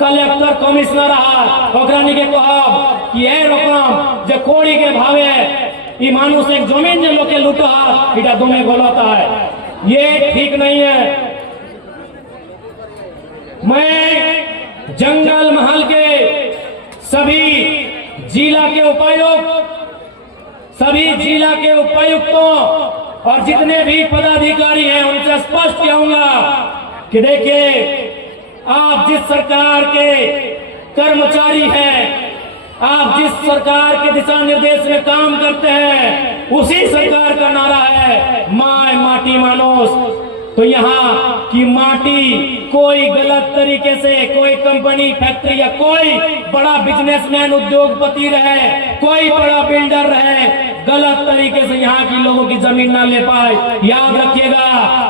कलेक्टर कमिश्नर रहा ओकरानी के कहब कि ए रकम जे कोड़ी के भावे ई मानुष एक जमीन जे लोके लुटा इटा दुमे गलत है ये ठीक नहीं है। मैं जंगल महल के सभी जिला के उपायुक्तों और जितने भी पदाधिकारी हैं उनसे स्पष्ट कहूंगा कि देखिए आप जिस सरकार के कर्मचारी हैं आप जिस सरकार के दिशा निर्देश में काम करते हैं उसी सरकार का नारा है माय माटी मानुष तो यहाँ की माटी कोई गलत तरीके से कोई कंपनी फैक्ट्री या कोई बड़ा बिजनेसमैन उद्योगपति रहे कोई बड़ा बिल्डर रहे गलत तरीके से यहाँ की लोगों की जमीन ना ले पाए याद रखिएगा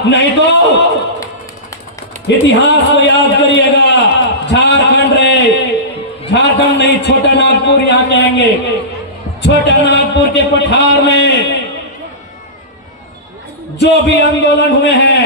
नहीं तो इतिहास को याद करिएगा झारखंड नहीं छोटा नागपुर यहाँ कहेंगे छोटा नागपुर के पठार में जो भी आंदोलन हुए हैं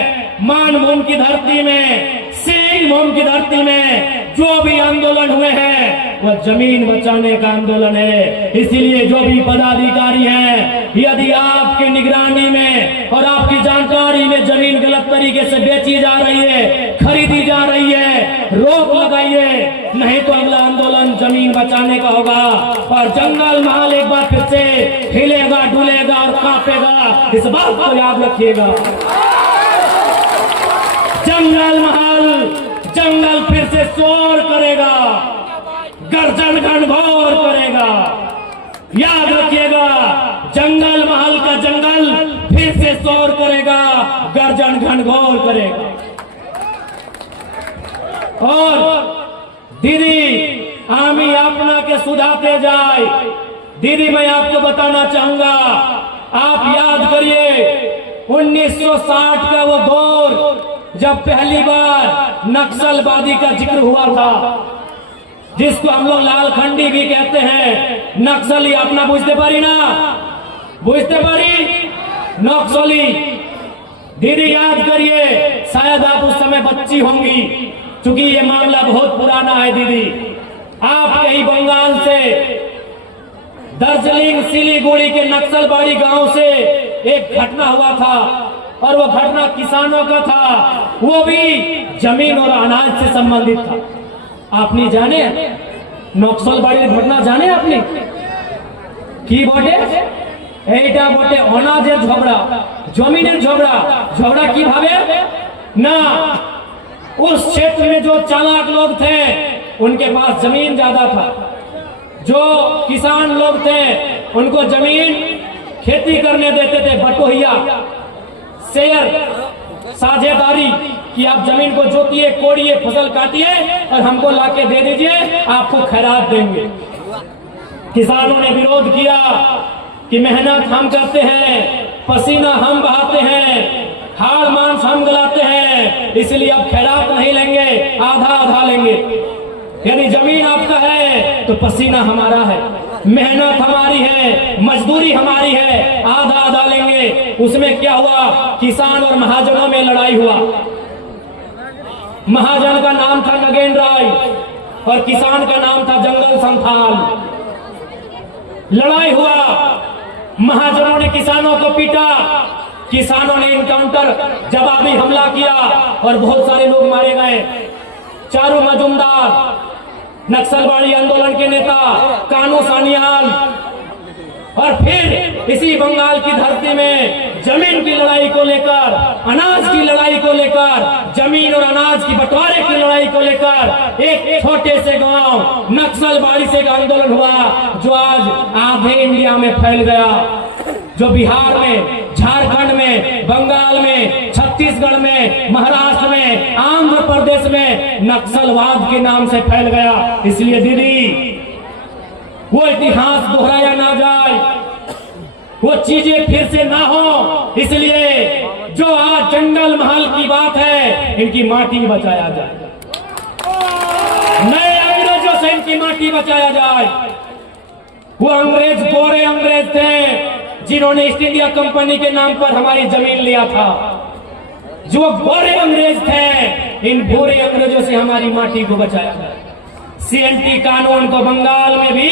मान भूमि की धरती में सिंह भूमि की धरती में जो भी आंदोलन हुए हैं वह जमीन बचाने का आंदोलन है। इसीलिए जो भी पदाधिकारी हैं यदि आपके निगरानी में और आपकी जानकारी में जमीन गलत तरीके से बेची जा रही है खरीदी जा रही है रोक लगाइए नहीं तो अगला आंदोलन जमीन बचाने का होगा और जंगल महल एक बार फिर से हिलेगा डुलेगा और कांपेगा इस बात को याद रखिएगा। जंगल महल जंगल फिर से शोर करेगा गर्जन घनघोर करेगा। याद रखिएगा, जंगल महल का जंगल फिर से शोर करेगा, गर्जन घनघोर करेगा। और दीदी आमी अपना के सुधाते जाए। दीदी मैं आपको बताना चाहूंगा, आप याद करिए 1960 का वो दौर जब पहली बार नक्सलवादी का जिक्र हुआ था, जिसको हम लोग लालखंडी भी कहते हैं। नक्सली अपना बुझते पारी ना, बुझते पारी नक्सली। दीदी याद करिए, शायद आप उस समय बच्ची होंगी, क्योंकि ये मामला बहुत पुराना है। दीदी आप कहीं बंगाल से दार्जिलिंग सिलीगुड़ी के नक्सलबाड़ी गांव से एक घटना हुआ था, और वो घटना किसानों का था, वो भी जमीन और अनाज से संबंधित था। आपने जाने नक्सलबाड़ी घटना जाने आपने की बोटे এইটা বটে অনাজের ঝগড়া, জমিনের ঝগড়া। ঝগড়া কিভাবে ना, उस क्षेत्र में जो चालाक लोग थे उनके पास जमीन ज्यादा था, जो किसान लोग थे उनको जमीन खेती करने देते थे, बटोहिया शेयर साझेदारी कि आप जमीन को जोतिए, कोड़िए, फसल काटिए और हमको लाके दे दीजिए, आपको खैरात देंगे। किसानों ने विरोध किया कि मेहनत हम करते हैं, पसीना हम बहाते हैं, हाड़ मांस हम गलाते हैं, इसलिए अब खैरात नहीं लेंगे, आधा आधा लेंगे। यानी जमीन आपका है तो पसीना हमारा है, मेहनत हमारी है, मजदूरी हमारी है, आधा आधा लेंगे। उसमें क्या हुआ, किसान और महाजनों में लड़ाई हुआ। महाजन का नाम था नगेन राय और किसान का नाम था जंगल संथाल। लड़ाई हुआ, महाजनों ने किसानों को पीटा, किसानों ने इनकाउंटर जवाबी हमला किया और बहुत सारे लोग मारे गए। चारू मजुमदार नक्सलवाड़ी आंदोलन के नेता, कानू सानियाल, और फिर इसी बंगाल की धरती में जमीन की लड़ाई को लेकर, अनाज की लड़ाई को लेकर, जमीन और अनाज की बंटवारे की लड़ाई को लेकर एक छोटे से गांव नक्सलवाड़ी से आंदोलन हुआ, जो आज आधे इंडिया में फैल गया, जो बिहार में, झारखंड में, बंगाल में, छत्तीसगढ़ में, महाराष्ट्र में, आंध्र प्रदेश में नक्सलवाद के नाम से फैल गया। इसलिए दीदी वो इतिहास दोहराया ना जाए, वो चीजें फिर से ना हो, इसलिए जो आज जंगल महल की बात है, इनकी माटी बचाया जाए, नए अंग्रेजों से इनकी माटी बचाया जाए। वो अंग्रेज गोरे अंग्रेज थे जिन्होंने ईस्ट इंडिया कंपनी के नाम पर हमारी जमीन लिया था। जो गोरे अंग्रेज थे, इन गोरे अंग्रेजों से हमारी माटी को बचाया जाए। सीएनटी कानून को बंगाल में भी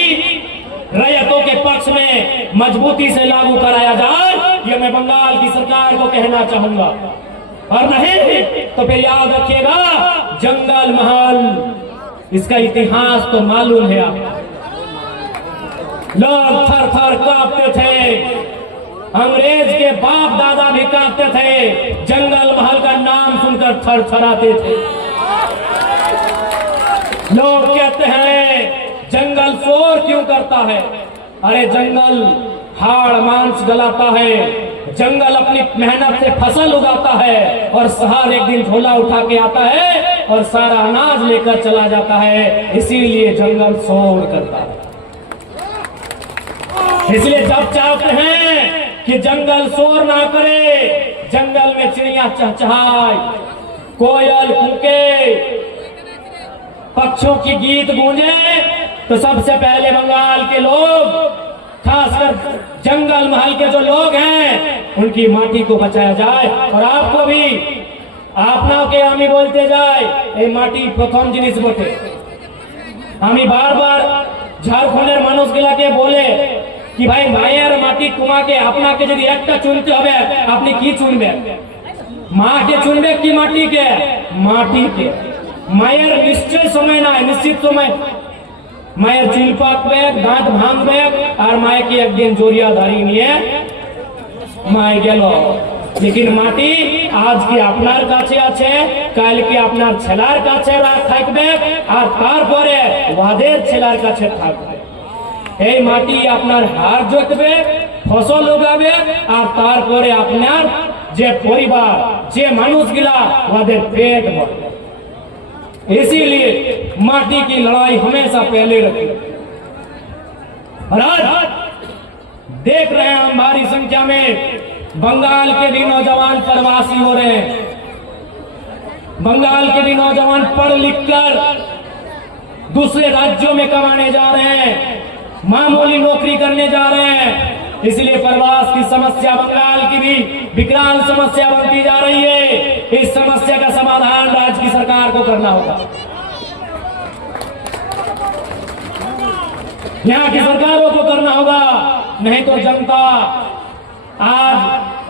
रैयतों के पक्ष में मजबूती से लागू कराया जाए, ये मैं बंगाल की सरकार को कहना चाहूंगा। और नहीं तो फिर याद रखिएगा, जंगल महल इसका इतिहास तो मालूम है आपको। लोग थर थर कांपते थे, अंग्रेज के बाप दादा भी कांपते थे, जंगल महल का नाम सुनकर थर थराते थे। लोग कहते हैं जंगल शोर क्यों करता है? अरे जंगल हाड़ मांस गलाता है, जंगल अपनी मेहनत से फसल उगाता है और शहर एक दिन झोला उठा के आता है और सारा अनाज लेकर चला जाता है, इसीलिए जंगल शोर करता है। इसलिए जब चाहते हैं कि जंगल शोर ना करे, जंगल में चिड़िया चहचहाए, कोयल कूके, पक्षियों की गीत गूंजे, तो सबसे पहले बंगाल के लोग, खासकर जंगल महल के जो लोग हैं, उनकी माटी को बचाया जाए। और आपको भी आपना के आमी बोलते जाए, ए माटी प्रथम जिनिस बोटे। आमी बार बार झारखंडेर मानुष गिलाके बोले कि भाई मायर माटी तुम्हाके आपनाके यदि एकटा चुनते हबे, आपनी की चुनबे? माँ के चुनबे कि माटी के? माटी के। मायर निश्चय समय ना, निश्चित समय मायर चुल पाकबे, दांत भांगबे, और माय की एक दिन जोरिया धारी निये माय गेलो लेकिन माटी आज की আপনার কাছে আছে, কালকে আপনার ছেলার কাছে থাকবে, আর তারপরে ওদের ছেলার কাছে থাকবে। এই মাটি আপনার হাড় জোটবে, ফসল উগাবে, আর তারপরে আপনার যে পরিবার, যে মানুষগুলা ওদের पेट भरবে। इसीलिए माटी की लड़ाई हमेशा पहले रखी। और आज देख रहे हैं हम भारी संख्या में बंगाल के भी नौजवान प्रवासी हो रहे हैं। बंगाल के भी नौजवान पढ़ लिख कर दूसरे राज्यों में कमाने जा रहे हैं, मामूली नौकरी करने जा रहे हैं। इसलिए प्रवास की समस्या बंगाल की भी विकराल समस्या बनती जा रही है। इस समस्या का समाधान राज्य की सरकार को करना होगा। यहाँ की सरकारों को करना होगा, नहीं तो जनता आज,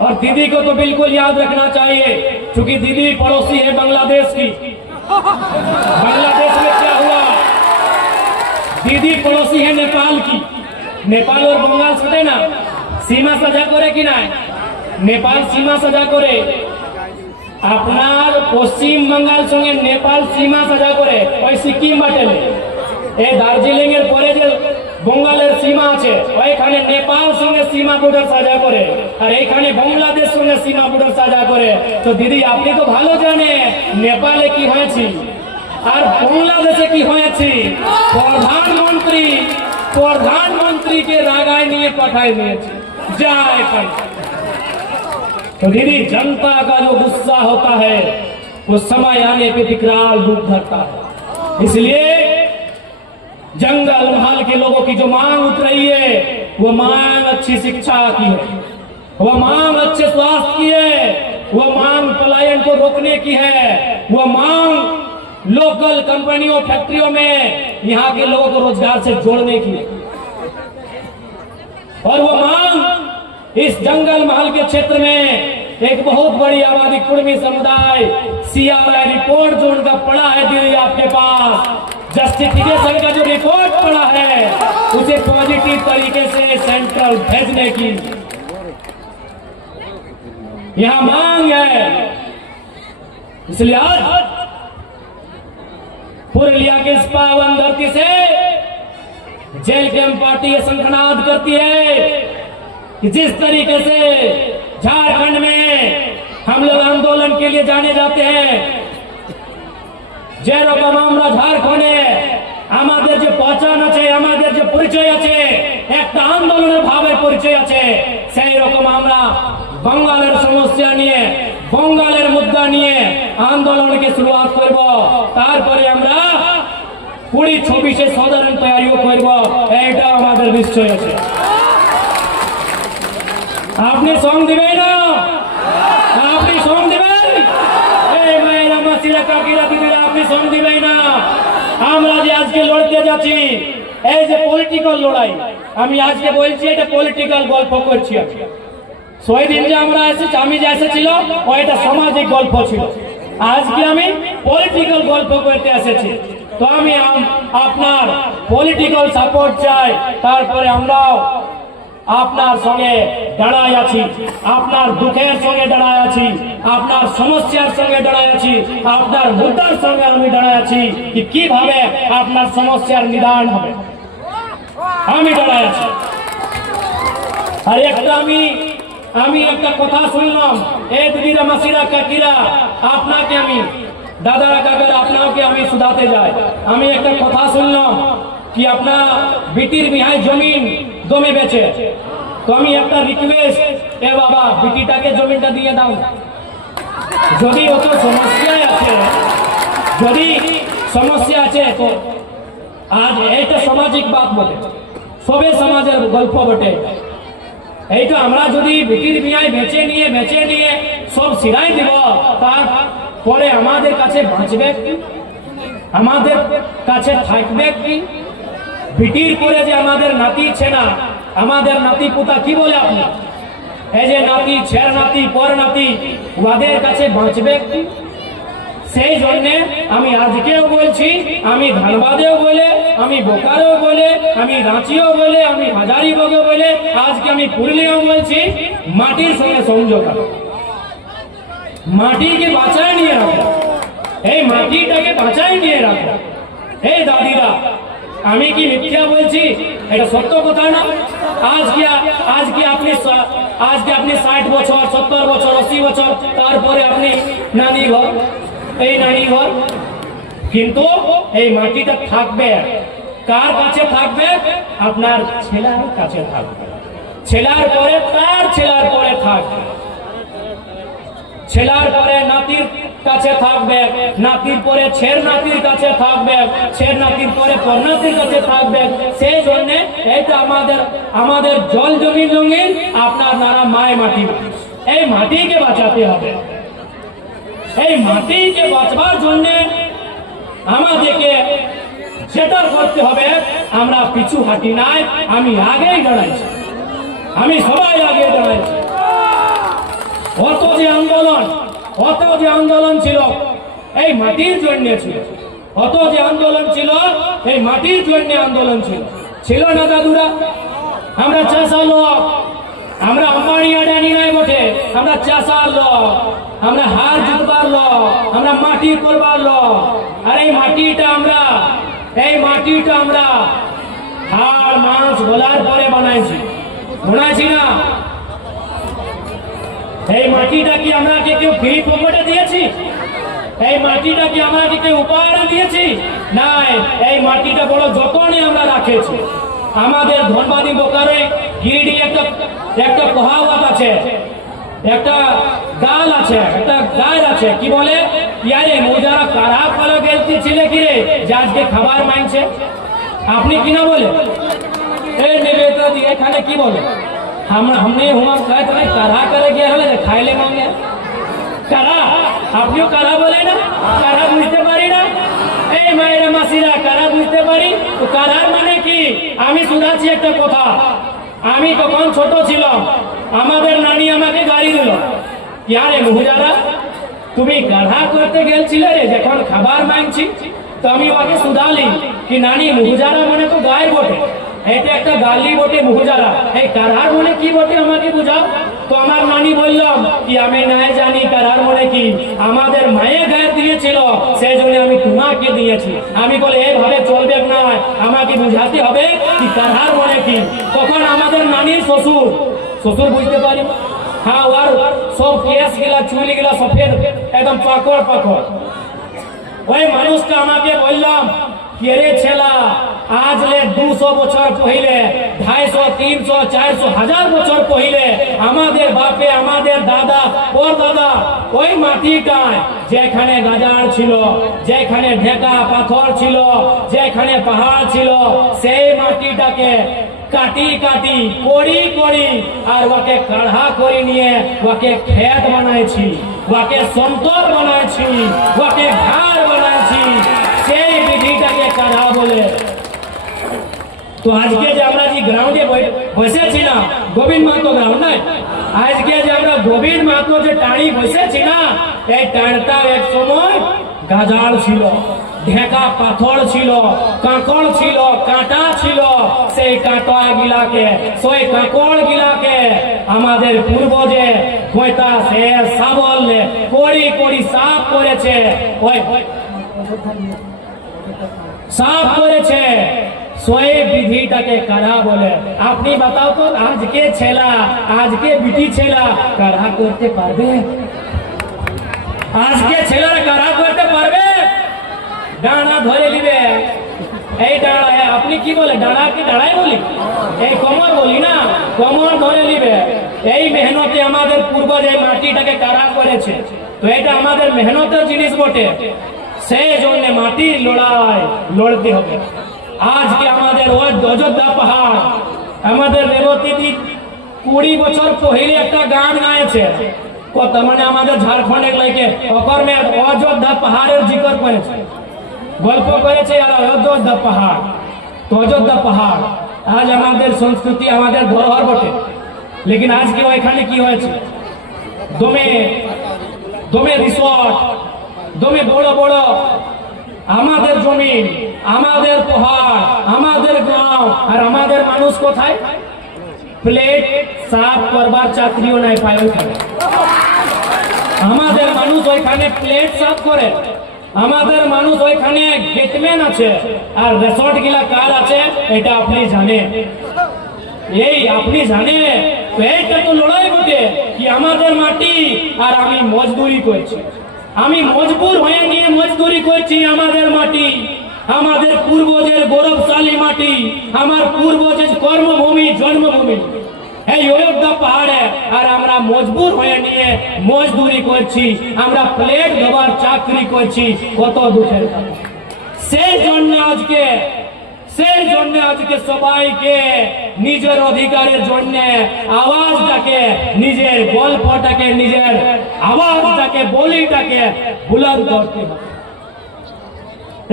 और दीदी को तो बिल्कुल याद रखना चाहिए, क्योंकि दीदी पड़ोसी है बांग्लादेश की। बांग्लादेश में क्या हुआ, दीदी पड़ोसी है नेपाल की। नेपाल और बंगाल साथे ना सीमा साझा करे कि ना, नेपाल सीमा साझा करे, আপনার পশ্চিম বাঙ্গাল সঙ্গে নেপাল সীমা সাঝা করে ওই সিকিম বাটেলে, এই দার্জিলিং এর পরে যে বঙ্গালের সীমা আছে ওইখানে নেপাল সঙ্গে সীমা বর্ডার সাঝা করে, আর এইখানে বাংলাদেশ সঙ্গে সীমা বর্ডার সাঝা করে। তো দিদি আপনি তো ভালো জানেন নেপালে কি হয়েছে আর বাংলাদেশে কি হয়েছে। প্রধানমন্ত্রীকে রাগায় নিয়ে পাঠায় দিয়েছে যায়। तो दीदी जनता का जो गुस्सा होता है वो समय आने पे विकराल रूप धरता है। इसलिए जंगल महल के लोगों की जो मांग उठ रही है वो मांग अच्छी शिक्षा की है, वो मांग अच्छे स्वास्थ्य की है, वो मांग पलायन को रोकने की है, वो मांग लोकल कंपनियों फैक्ट्रियों में यहाँ के लोगों को रोजगार से जोड़ने की है। और वो मांग इस जंगल महल के क्षेत्र में एक बहुत बड़ी आबादी कुर्मी समुदाय सीआरआई रिपोर्ट जो उनका पड़ा है दीदी आपके पास, जस्टिफिकेशन का जो रिपोर्ट पड़ा है उसे पॉजिटिव तरीके से सेंट्रल भेजने की यहां मांग है। इसलिए आज पुरुलिया के इस पावन धरती से जेल कैंप पार्टी ये शंखनाद करती है कि जिस तरीके से झारखंड में हम लोग आंदोलन के लिए जाने जाते हैं, যেরকম আমরা ঝাড়খণ্ডে আমাদের যে পহচান আছে, আমাদের যে পরিচয় আছে, একটা আন্দোলনের ভাবে পরিচয় আছে, সেই রকম আমরা বাঙালের সমস্যা নিয়ে, বঙ্গালের মুদ্রা নিয়ে আন্দোলনকে শুরুয়াত করব। তারপরে আমরা 20-26 সাধারণ তৈরিও করব, এটা আমাদের নিশ্চয় আছে। আপনি সঙ্গ দিবেন না, আপনি সঙ্গ দিবেন, এই মায়েরা মাসিরা কাকিরা দিদিরা আপনি সঙ্গ দিবেন না। আমরা যে আজকে লড়তে যাচ্ছি এই যে পলিটিক্যাল লড়াই, আমি আজকে বলছি এটা পলিটিক্যাল গল্প করছি। সেই দিন যে আমরা এসেছি, আমি যে এসেছিল ওইটা সামাজিক গল্প ছিল, আজকে আমি পলিটিক্যাল গল্প করতে এসেছি। তো আমি আপনার পলিটিক্যাল সাপোর্ট চাই, তারপরে আমরাও আপনার সঙ্গে দাঁড়ায় আছি, আপনার দুঃখের সঙ্গে দাঁড়ায় আছি, আপনার সমস্যার সঙ্গে দাঁড়ায় আছি, আপনার মুদ্রার সঙ্গে আমি দাঁড়ায় আছি कि কিভাবে আপনার সমস্যার নিদান হবে আমি দাঁড়ায় আছি। আর একটা আমি একটা কথা শুনলাম, এই দিদিরা মাসিরা কাকিরা আপনাকে আমি দাদারা কাকারা আপনাকে আমি শুধাতে যাই। আমি একটা কথা শুনলাম कि আপনার বিটির বিহায় জমিন জমি বেচে, তো আমি একটা রিকোয়েস্ট, এ বাবা বিটিটাকে জমিটা দিয়ে দাও। যদি অত সমস্যায় আছে, যদি সমস্যা আছে তো আজ এইটা সামাজিক বাত বটে, সবে সমাজের গল্প বটে। এইটা আমরা যদি বিটির বিহায় বেচে নিয়ে সব সিরাই দিব, তারপরে আমাদের কাছে বাঁচবে কি, আমাদের কাছে থাকবে কি? বিটির করে যে আমাদের নাতি ছেনা, আমাদের নাতি পুতা কি বলে আপনি, এই যে নাতি ছেড় নাতি পর নাতি ওদের কাছে বাঁচবে কি? সেই জন্যে আমি আজকেও বলছি, আমি ধানবাদেও বলে, আমি বোকারেও বলে, আমি রাঁচিও বলে, আমি হাজারিবাগেও বলে, আজকে আমি পুরুলিয়াও বলছি মাটির সঙ্গে সংযোগ। মাটিকে বাঁচায় নিয়ে রাখো, এই মাটিটাকে বাঁচায় নিয়ে রাখো। এই দাদিরা, আমি কি মিথ্যা বলছি? এটা সত্য কথা না? আজকে আপনি 60 বছর, 70 বছর, 80 বছর, তারপরে আপনি নানি ঘর, এই নানি ঘর, কিন্তু এই মাটিটা থাকবে কার কাছে? থাকবে আপনার ছেলের কাছে থাকবে, ছেলের পরে তার ছেলের পরে থাকবে, ছেলের পরে নাতির কাছে থাকবে, নাতির পরে ছের নাতির কাছে থাকবে, ছের নাতির পরে পরনাতির কাছে থাকবে। সেই জন্য এইটা আমাদের জল জমি রঙিন আপনার নানা মায় মাটি, এই মাটিকে বাঁচাতে হবে। এই মাটিকে বাঁচবার জন্য আমাদেরকে যেটা করতে হবে, আমরা পিছু হাঁটি নাই, আমি আগেই দাঁড়াইছি, আমি সবাই আগে দাঁড়াইছি। অত যে আন্দোলন ছিল এই মাটির জন্য ছিল, অত যে আন্দোলন ছিল এই মাটির জন্য আন্দোলন ছিল না দাদুরা? আমরা চাষার লোক, আমরা আম্বানি আডানি নাই বটে, আমরা চাষার লোক, আমরা হার জুতবার লোক, আমরা মাটি করবার লোক। আর এই মাটিটা আমরা হাড় মাছ গলার পরে বানাইছি না? এই মাটিটা কি আমরা কেউ ফ্রি পকেটে দিয়েছি? এই মাটিটা কি আমরা কেউ উপহারে দিয়েছি? নাই, এই মাটিটা বড় যতনে আমরা রাখেছি। আমাদের ধনবাদী বোকারে গিরিডি একটা কহাওয়াত আছে, একটা গাল আছে, একটা গাল আছে, কি বলে? ইয়ারে মোজারা কারা ফলো গেলতে ছিলে কি রে যে আজকে খাবার মাইনছে? আপনি কিনা বলে এই নেবে তো এখানে কি বলে? हमने हुआ करा करे गया हले खाइले मांगे करा, আপনিও কারা বলে না? কারা বুঝতে পারি না? এই মায়েরা মাসিরা কারা বুঝতে পারি? তো কারার মানে কি? আমি শুনেছি একটা কথা, আমি তখন ছোট ছিলাম, আমাদের নানি আমাকে গাড়ি দিল, ইয়ারে মুহুজারা তুমি গাধা করতে গেলছিলে রে যখন খাবার মাংছি। তো আমি ওকে শুধালি কি নানি মুহুজারা মানে তো গায়ে বটে, এটা একটা গালি বটে মুহুজারা, এই কারার মনে কি বটে আমাকে বুঝাও। তো আমার নানি বললাম কি আমি নাই জানি কারার মনে কি, আমাদের মায়ে গায়ে দিয়েছিল সেই জন্য আমি তোমাকে দিয়েছি। আমি বলে এইভাবে চলবে না, আমাকে বুঝাতে হবে কি কারার মনে কি। তখন আমাদের নানির শ্বশুর বুঝতে পারি, হ্যাঁ ওর সব কেস গিলা চুল গিলা সফেদ একদম পাকড় ওই মানুষটা আমাকে বললাম কে ছেলা আজ লে 200 বছর পहिले 250 300 400 1000 বছর পहिले আমাদের বাপে আমাদের দাদা ওর দাদা ওই মাটিটায় যেখানে গাজার ছিল, যেখানে ঢেকা পাথর ছিল, যেখানে পাহাড় ছিল, সেই মাটিটাকে কাটি করি আর ওকে কাঢ়া করে নিয়ে ওকে ক্ষেত বানাইছি, ওকে সমতল বানাইছি, ওকে ঘাড় বানাইছি, সেই বিধিটাকে কাঢ়া বলে। তো আজকে যে আমরা যে গ্রাউন্ডে বসেছি না, গোবিন্দ মাহাতো গ্রাউন্ড নাই, আজকে যে আমরা গোবিন্দ মাহাতো যে টাড়ি বসেছি না, এই টাড়টা এক সময় গাজাল ছিল, ঢেকা পাথর ছিল, কাঁকড় ছিল, কাঁটা ছিল। সেই কাঁটা গিলাকে, সেই কাঁকড় গিলাকে আমাদের পূর্বজে গোঁতা সে শাবল করি সাফ করেছে, ওই সাফ করেছে, সোয়ে বিধিটাকে কারা বলে। আপনি বাতাও তো আজকে ছেলা, আজকে বিটি ছেলা কারা করতে পারবে? আজকে ছেলেরা কারা করতে পারবে? ডানা ধরে নিবে, এই ডানা, আপনি কি বলে ডানা কি ডাড়াই বলি? এই কোমর বলি না, কোমর ধরে নিবে। এই মেহনতে আমাদের পূর্বজ এই মাটিটাকে কারা করেছে, তো এটা আমাদের মেহনতের জিনিস বটে, সেই জন্য মাটির লড়াই লড়তে হবে। আজকে আমাদের ওই অযোধ্যা পাহাড়, আমাদের রেবতী 20 বছর পहिले একটা গান গাইছে, কত মানে আমাদের ঝাড়খণ্ডের লাইকে অকর্মে অযোধ্যা পাহাড়ের জিকর করেছে, গল্প করেছে আর অযোধ্যা পাহাড়। তো অযোধ্যা পাহাড় আজ আমাদের সংস্কৃতি, আমাদের ধরোহর বটে, লেকিন আজকে ওইখানে কি হয়েছে, দমে রিসোর্ট, দমে বড় বড় আমাদের জমিন, আমাদের পাহাড়, আমাদের গাঁও, আর আমাদের মানুষ কোথায়? প্লেট সাফ করবার চাকরিও নাই পায় ওইখানে। আমাদের মানুষ ওইখানে প্লেট সাফ করে, আমাদের মানুষ ওইখানে গেটম্যান আছে, আর রিসর্ট গিলা কার আছে এটা আপনি জানেন। এই আপনি জানেন তো এইটা তো লড়াই বটে কি আমাদের মাটি আর আমি মজদুরি করছি, আমি মজবুর হয়ে নিয়ে মজদুরি করছি আমাদের মাটি, আমাদের পূর্বজের গৌরবশালী মাটি, আমার পূর্বজের কর্মভূমি জন্মভূমি এই অযোধ্যা পাহাড়ে, আর আমরা মজবুর হয়ে নিয়ে মজদুরি করছি, আমরা প্লেট ধোবার চাকরি করছি, কত দুঃখের কথা। সেই জন্য আজকে সবাইকে নিজের অধিকারের জন্য আওয়াজটাকে, নিজের গল্পটাকে, নিজের আওয়াজটাকে, বলিটাকে বুলন্দ করতে হবে।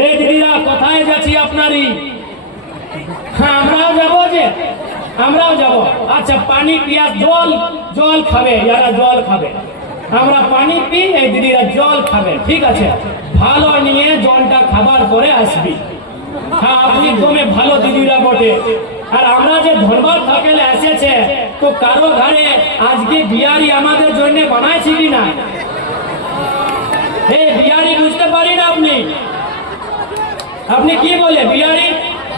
এই দিদিরা কোথায় যাচ্ছি আপনারই? হ্যাঁ আমরাও যাবো। আচ্ছা পানি পিয়া, জল খাবে, যারা জল খাবে, আমরা পানি পি, এই দিদিরা জল খাবে, ঠিক আছে? ভালো নিয়ে জলটা খাবার পরে আসবি। হ্যাঁ আপনি তুমি ভালো দিদিরা বটে। আর আমরা যে ধনবাদ থাকেলে এসেছে তো কারো ঘরে আজকে বিয়ারি আমাদের জন্য বানাইছি কিনা? এই বিয়ারি বুঝতে পারি না আপনি কি বলে বিয়ারি?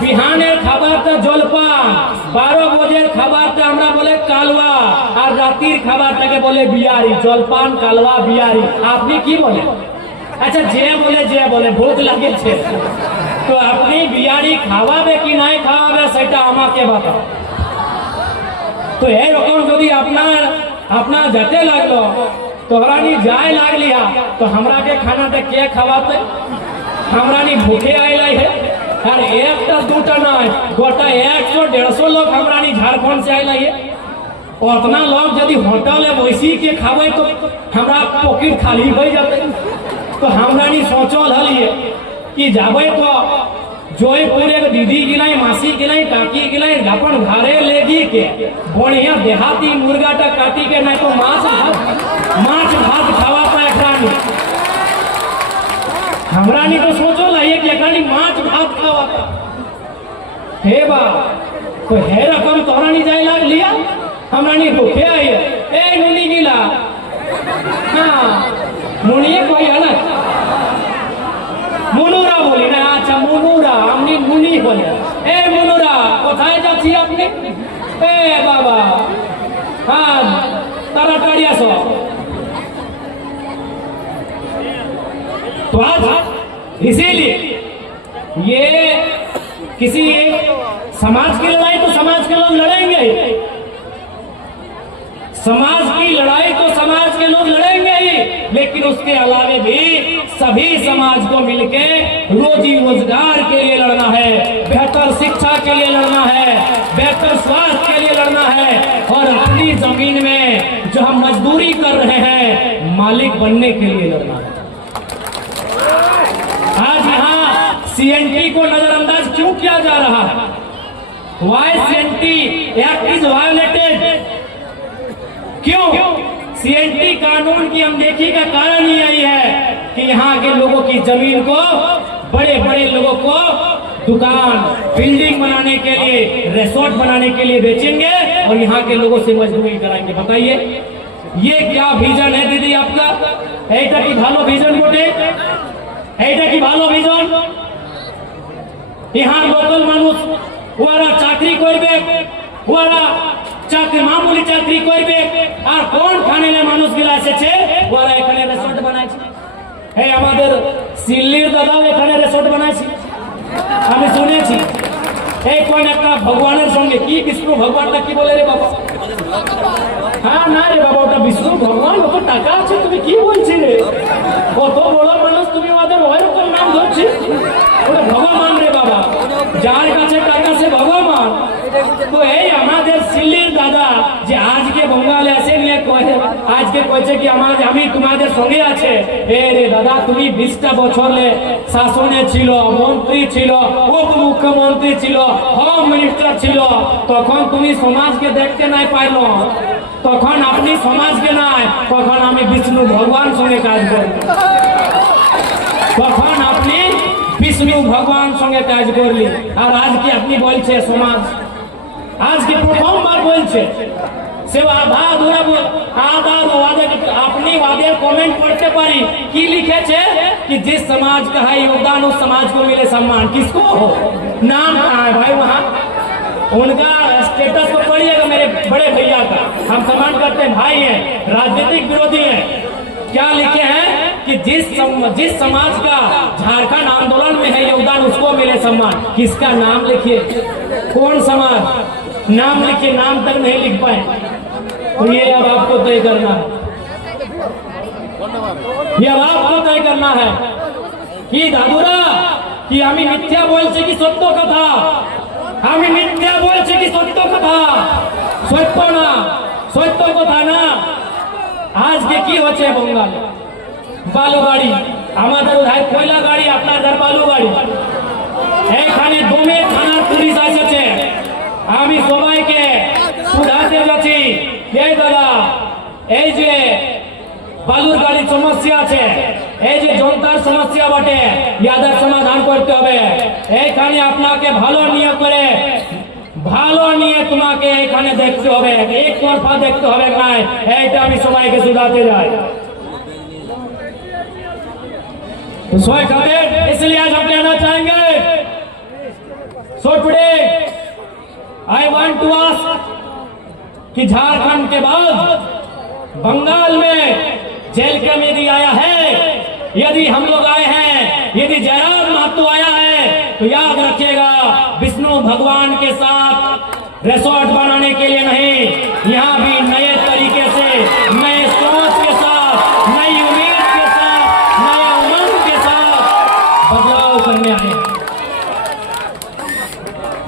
বিহানের খাবারটা জলপান, 12 বজের খাবারটা আমরা বলে কালওয়া, আর রাতের খাবারটাকে বলে বিয়ারি। জলপান, কালওয়া, বিয়ারি, আপনি কি বলে? আচ্ছা যে বলে ভোক লাগেছে তো আপনি বিয়ারি খাওয়াবে কি নাই খাওয়াবে সেটা আমাকে বাতাও। তো এরকম যদি আপনার যেতে লাগলো তোহরানি যায় লাগলিয়া তো हमराके खानाটা কে খাওয়াতে? हमरानी भूखे आइलाई है। और एक दूटा नय गोटा 100-150 लोग हमरानी झारखंड से आइलाई है। उतना लोग यदि होटल है वैसी के खावे तो हमरा पॉकेट खाली हो जाते। तो हमरानी सोचल हलिए कि जाबे तो जयपुर एक दीदी गिलाई, मासी गिलाई, काकी गिलाई, अपन घरे लेगी के बढ़िया देहाती मुर्गाटा काटी के नहीं तो माछ भात खावा पाए खानी। हमरानी तो सोचो लाइए कि एकरानी माछ भात खावा था। हे बा तो हे रकम तोहरानी जाए लाग लिया, हमरानी भूखे आई है। ए नुनी गिला, हाँ मुनिए कोई है ना, मुनुरा बोली ना। अच्छा मुनुरा, हमने मुनी बोले। ए मुनुरा कोথায় যাচ্ছি আপনি? ए बाबा हाँ ताड़ाताड़ी আসো। तो आज इसीलिए ये किसी समाज की लड़ाई तो समाज के लोग लड़ेंगे, समाज की लड़ाई तो समाज के लोग लड़ेंगे ही, लेकिन उसके अलावे भी सभी समाज को मिलके रोजी रोजगार के लिए लड़ना है, बेहतर शिक्षा के लिए लड़ना है, बेहतर स्वास्थ्य के लिए लड़ना है, और अपनी जमीन में जो हम मजदूरी कर रहे हैं मालिक बनने के लिए लड़ना है। आज यहाँ सीएनटी को नजरअंदाज क्यों किया जा रहा है? Why CNT act is violated? क्यों? सीएनटी कानून की अनदेखी का कारण ही यही है कि यहाँ के लोगों की जमीन को बड़े बड़े लोगों को दुकान, बिल्डिंग बनाने के लिए, रिसोर्ट बनाने के लिए बेचेंगे और यहाँ के लोगों से मजदूरी कराएंगे। बताइए ये क्या विजन है दीदी आपका? ऐसा की भालो विजन बोटे, ऐसा की भालो विजन। यहाँ लोकल मानुष ওরা চাকরি করবে, ওরা মামুলি চাকরি করবে, আর কোন খানেলে মানুষগুলো এসেছে ওরা এখানে রিসোর্ট বানাইছে। এই আমাদের সিল্লির দাদাও এখানে রিসোর্ট বানাইছে, আমি শুনেছি। এই কোন একটা ভগবানের সঙ্গে কি বিষ্ণু ভগবানটা কি বলে রে বাবা? হ্যাঁ না রে বাবা ওটা বিষ্ণু ভগবান, কত টাকা আছে তুমি কি বলছি রে? কত বড় মানুষ তুমি ওদের ওইরকম নাম ধরছি? ওটা ভগবান রে বাবা, যার কাছে টাকা সে ভগবান। তো এই আমাদের সিল্লির দাদা যে আজকে বঙ্গালে এসে নিয়ে আজকে কইছে কি আমি তোমাদের সঙ্গে আছে। এ রে দাদা তুমি 20টা বছর শাসনে ছিল, মন্ত্রী ছিল, উপমুখ্যমন্ত্রী ছিল, হোম মিনিস্টার ছিল, তখন তুমি সমাজকে দেখতে নাই পাইল, তখন আপনি সমাজকে নাই, তখন আমি বিষ্ণু ভগবান সঙ্গে কাজ করি, তখন আপনি বিষ্ণু ভগবান সঙ্গে কাজ করলি। আর আজকে আপনি বলছে সমাজ, আজকে প্রথমবার বলছে সে আধা আধা আপনি প্রতিবাদের কমেন্ট পড়তে পারি কি লিখেছে कि जिस समाज का है योगदान उस समाज को मिले सम्मान। किसको? नाम कहाँ है भाई वहाँ? उनका स्टेटस तो पढ़िएगा मेरे बड़े भैया का, हम सम्मान करते हैं, भाई हैं, राजनीतिक विरोधी हैं। क्या लिखे हैं कि जिस समाज का झारखंड आंदोलन में है योगदान उसको मिले सम्मान। किसका नाम लिखिए, कौन समाज, नाम लिखिए, नाम तक नहीं लिख पाए तो ये अब आपको तय करना है, ये अब आपको तय करना है कि दादुरा कि আমি মিথ্যা বলছি কি সত্য কথা, আমি মিথ্যা বলছি কি সত্য কথা, সত্য না, সত্য কথা না। আজকে কি হচ্ছে বঙ্গালে বালু গাড়ি, আমাদের উধার কয়লা গাড়ি, আপনার ঘর বালু গাড়ি। এখানে দমে থানার পুলিশ এসেছে, আমি সবাইকে শুধাতে যাচ্ছি এই দাদা এই যে বালুর গাড়ির সমস্যা আছে, এই যে জনতার সমস্যা বটে, ইয়াদের সমাধান করতে হবে। এইখানে আপনাকে ভালো নিয়ে করে ভালো নিয়ে তোমাকে এখানে দেখতে হবে, এক তরফা দেখতে হবে না, এইটা আমি সবাইকে শুধাতে যাই। तो सोए खातिर इसलिए आज हम कहना चाहेंगे, so today I want to ask कि झारखंड के बाद बंगाल में जेल कमेटी आया है, यदि हम लोग आए हैं, यदि जयराम महतो आया है तो याद रखिएगा विष्णु भगवान के साथ रिसोर्ट बनाने के लिए नहीं, यहाँ भी नए तरीके से, नए सोच के साथ, नई उम्मीद के साथ, नए उमंग के साथ बदलाव करने आए,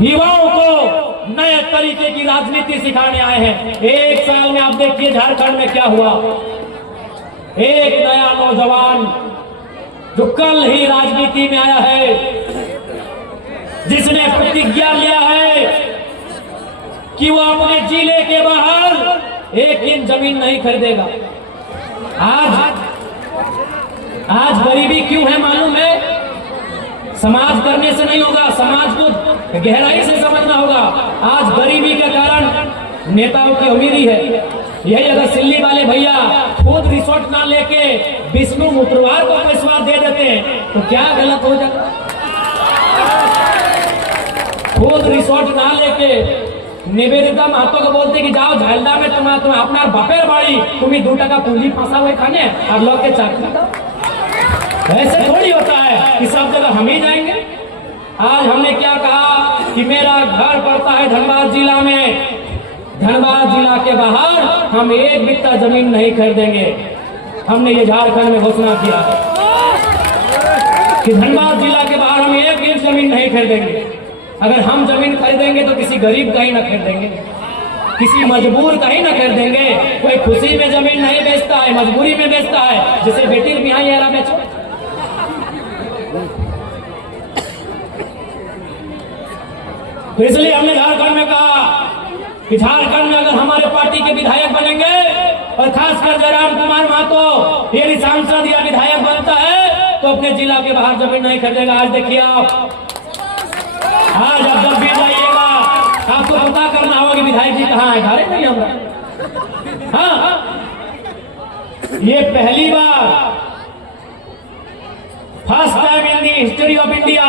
युवाओं को नए तरीके की राजनीति सिखाने आए हैं। एक साल में आप देखिए झारखंड में क्या हुआ, एक नया नौजवान जो कल ही राजनीति में आया है, जिसने प्रतिज्ञा लिया है कि वो अपने जिले के बाहर एक दिन जमीन नहीं खरीदेगा। आज गरीबी क्यों है मालूम है? समाज करने से नहीं होगा, समाज को गहराई से समझना होगा। आज गरीबी के कारण नेताओं की अमीरी है। यही अगर सिल्ली वाले भैया खुद रिसोर्ट ना लेके विष्णु मुत्रवार को पैसा दे देते तो क्या गलत हो जाता? खुद रिसोर्ट ना लेके निवेदिता महतो को बोलते कि जाओ झालदा में तुम अपना बापेर बाड़ी तुम्हें 2 टाका पूंजी फंसा हुए खाने और लोग के चाकरी। ऐसे थोड़ी होता है कि सब जगह हम ही जाएंगे। आज हमने क्या कहा कि मेरा घर पड़ता है धनबाद जिला में, धनबाद जिला के बाहर हम 1 बित्ता जमीन नहीं खरीदेंगे। हमने ये झारखंड में घोषणा किया कि धनबाद जिला के बाहर हम 1 इंच जमीन नहीं खरीदेंगे। अगर हम जमीन खरीदेंगे तो किसी गरीब का ही ना खरीदेंगे, किसी मजबूर का ही ना खरीदेंगे। कोई खुशी में जमीन नहीं बेचता है, मजबूरी में बेचता है, जैसे बेटी बिहाई एरा बेचो। तो इसलिए हमने झारखंड में कहा कि झारखंड में अगर हमारे पार्टी के विधायक बनेंगे और खासकर जयराम कुमार महतो यदि सांसद या विधायक बनता है तो अपने जिला के बाहर जमीन नहीं खरीदेगा। आज देखिए आज आप जब भी जाइएगा आपको पता करना होगा कि विधायक जी कहाँ है, घरे नहीं हम। हाँ, ये पहली बार, first time in the history of India,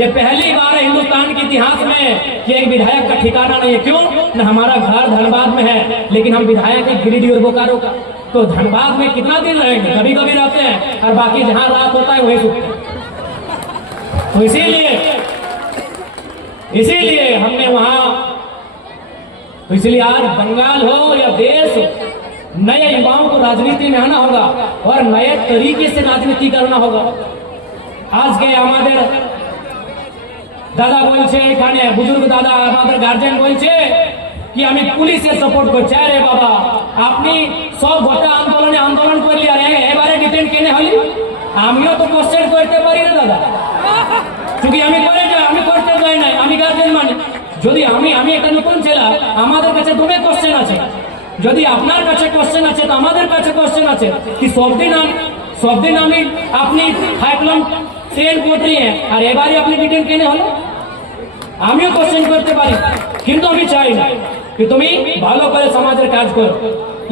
ये पहली बार है हिंदुस्तान के इतिहास में कि एक विधायक का ठिकाना नहीं है। क्यों? न हमारा घर धनबाद में है, लेकिन हम विधायक है गिरिडीह और बोकारो का। तो धनबाद में कितना दिन रहेंगे? कभी कभी रहते हैं और बाकी जहां रात होता है वही सोते हैं। तो इसीलिए हमने वहां, तो इसलिए आज बंगाल हो या देश हो, नए युवाओं को राजनीति में आना होगा और नए तरीके से राजनीति करना होगा। आज के हमारे दादा बोलছে এখানে বুজুর্গ দাদা আমাদের গার্জিয়ান বলছে কি আমি পুলিশের সাপোর্ট করছি। আরে বাবা, আপনি সব গোটা আন্দোলনে আন্দোলন করলি আর এবারে ডিটেন কেনে হলি? আমিও তো কোশ্চেন করতে পারি না দাদা, çünকি আমি করতে চাই না, আমি গার্জিয়ান মানে। যদি আমি একটা নতুন ছেলে, আমাদের কাছে দুটো কোশ্চেন আছে। যদি আপনার কাছে কোশ্চেন আছে তো আমাদের কাছে কোশ্চেন আছে কি সব দিন আমি আপনি খাইলাম ট্রেন করতে আর এবারে আপনি ডিটেন কেনে হলো? আমিও কোশ্চেন করতে পারি, কিন্তু আমি চাই না कि তুমি ভালো করে সমাজের কাজ করো।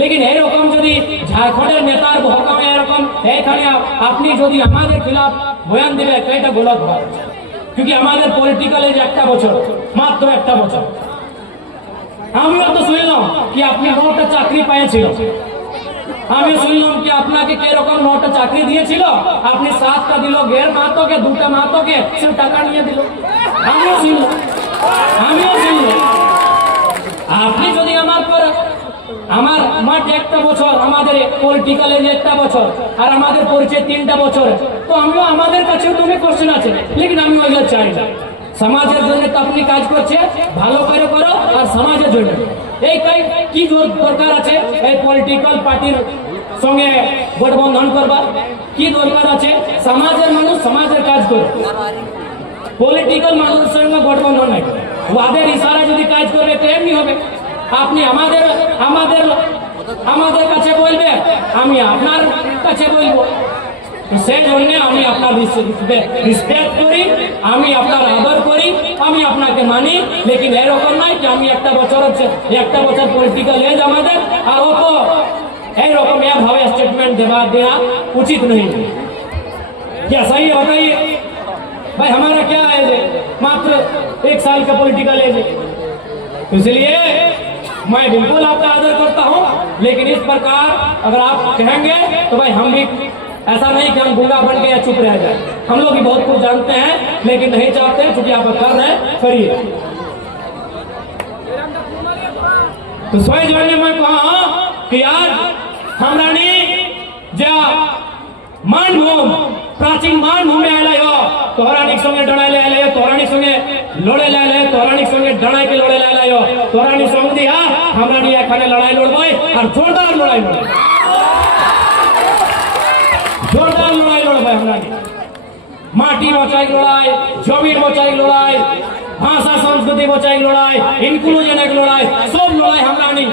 लेकिन এরকম যদি ঝাড়খণ্ডের নেতার ভহকামে এরকম এখানে আপনি যদি আমাদের খিলাফ বয়ান দিলে এটা গলত হয় क्योंकि আমাদের পলিটিক্যাল এজ একটা বছর মাত্র একটা বছর আমিও তো শুনলাম কি আপনি 9টা চাকরি পেয়েছিল আমি শুনলাম কি আপনাকে কি রকম 9টা চাকরি দিয়েছিল আপনি 7টা দিল গের মাতোকে 2টা মাতোকে সে টাকা নিয়ে দিল আমিও শুনলাম আপনি যদি আমার পর আমার মাঠ একটা বছর আমাদের পলিটিক্যাল এজ একটা বছর আর আমাদের পরিচয় 3টা বছর তো আমিও আমাদের কাছে তুমি কোশ্চেন আছে लेकिन আমি ওইটা চাই না সমাজের জন্য তো আপনি কাজ করছে ভালো করে করো আর সমাজের জন্য এই কি দরকার আছে এই পলিটিক্যাল পার্টির সঙ্গে গঠবন্ধন করবা কি দরকার আছে সমাজের মানুষ সমাজের কাজ করে পলিটিক্যাল মানুষের সঙ্গে গঠবন্ধন নাই ওদের ইশারা যদি কাজ করবে তো এমনি হবে আপনি আমাদের কাছে বলবে আমি আপনার কাছে বলবো সেই জন্য আমি আপনার রিসপেক্ট করি আমি আপনার আদর করি আমি আপনাকে মানি लेकिन এরকম নয় কি আমি একটা বছর পলিটিক্যাল এজ আমাদের আর ও তো এরকম ভাবে স্টেটমেন্ট देना उचित नहीं क्या सही है बताइए भाई हमारा क्या है मात्र 1 साल का पॉलिटिकल एज इसलिए मैं बिल्कुल आपका आदर करता हूं लेकिन इस प्रकार अगर आप कहेंगे तो भाई हम भी ऐसा नहीं कि हम गुंडा बन के या चुप रह जाए हम लोग भी बहुत कुछ जानते हैं लेकिन नहीं चाहते क्योंकि आप कर रहे हैं करिए तो सोई जोड़ने में कहा कि आज हमरानी जा मानभूम प्राचीन मानभूमि आया हो तोरानिक संगे डणाले आया तोरानिक संगे लड़े लाले तोरानिक संगे डणाई के लड़े लाले हो तोरानी संग दिया हमरानी एखाने लड़ाई लड़बाई और जोरदार लड़ाई लड़बाई हमरानी माटी बचाई लड़ाई जमीन बचाई लड़ाई भाषा संस्कृति बचाई लड़ाई इंक्लूजन एक लड़ाई सब लड़ाई हमरानी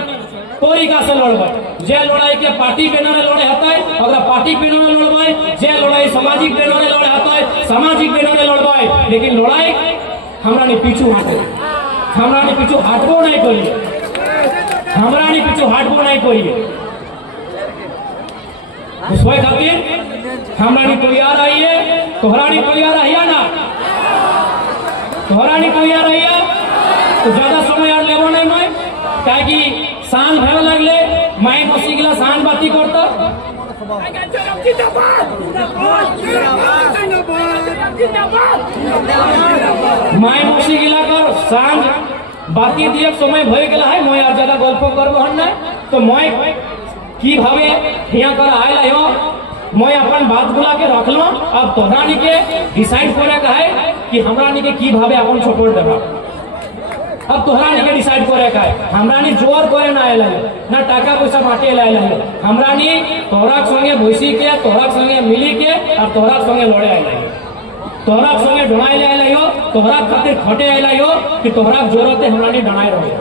तरीका से लड़बाई जे लड़ाई के पार्टी बेनारे लड़े हताय अगर पार्टी बेनारे लड़बाई जे लड़ाई सामाजिक बेनारे लड़े हताय सामाजिक बेनारे लड़बाई लेकिन लड़ाई हमरानी पीछू हटे हमरानी पीछू हटबो नहीं करिए हमरानी पीछू हटबो नहीं करिए उसवे खातिर हमरानी तैयार रहिए तोहरानी तैयार रहिए ना तोहरानी तैयार रहिए तो ज्यादा समय और लेबो नहीं मैं काहे कि सांझ भरे लगले माई बसी गिला सांझ बाती करता माई बसी गिला कर सांझ बाती दिए समय भय गेला है मैं আর ज्यादा গল্প করব হন না তো মই কিভাবে হিয়া করে আইলা हो मैं अपन बातगुला के रखलो अब तोहरानी के डिसाइड करे का है कि हमरानी के किभाবে अपन सपोर्ट देबा अब तोहरानी के डिसाइड करे का है हमरानी जोर करे ना आइला ना टाका पैसा माटे लाइला हमरानी तोहरा संगे भैसी के तोहरा संगे मिली के और तोहरा संगे लड़े आइला तोहरा संगे डणाई आइला हो तोहरा खातिर खटे आइला हो कि तोहरा जरूरत है हमरानी डणाई रहो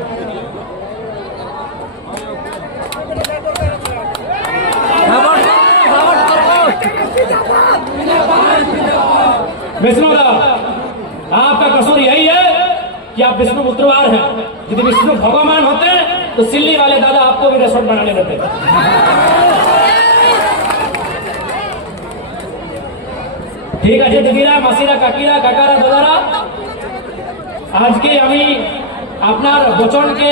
विष्णु आपका कसूर यही है कि आप विष्णु पुत्रवार हैं यदि विष्णु भगवान होते तो सिल्ली वाले दादा आपको भी रेस्टोरेंट बनाने देते ठीक है दिदिरा मासिरा काकीरा काकारा दादारा आज के আমি আপনার বচনকে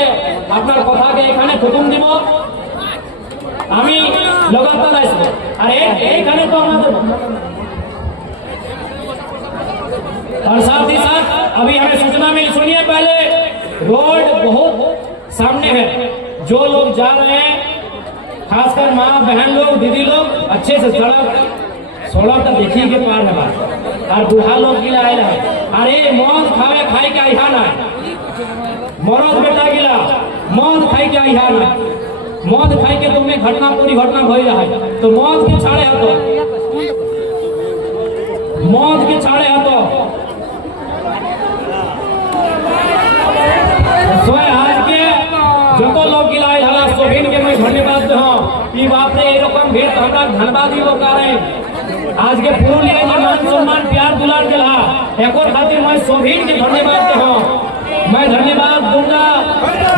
আপনার কথাকে এখানে খতম দিব আমি लगातार আসব আর এইখানে তো আমাদের और साथ ही साथ अभी हमें सूचना मिली सुनिए पहले रोड बहुत सामने है जो लोग जा रहे हैं खासकर माँ बहन लोग दीदी लोग अच्छे से सड़क तो देखिए के पार है और बूढ़ा लोग गिला है अरे मौत खावे खाई के आइहा ना मरद बेटा गिला मौत खाई के आइहा ना मौत खाई के तुम्हें घटना पूरी घटना भई रहा है तो मौत के छाड़े हतो मौत के छाड़े हतो आज के जो लोग गिलाए हला सोभिन के मैं धन्यवाद दे कि बाप रे एरकम भेट हमरा धन्यवाद ही लोग रहे आज के पुरुलिया में मान सम्मान प्यार दुलार दिला एको खातिर मैं सोभिन के धन्यवाद दे मैं धन्यवाद दूंगा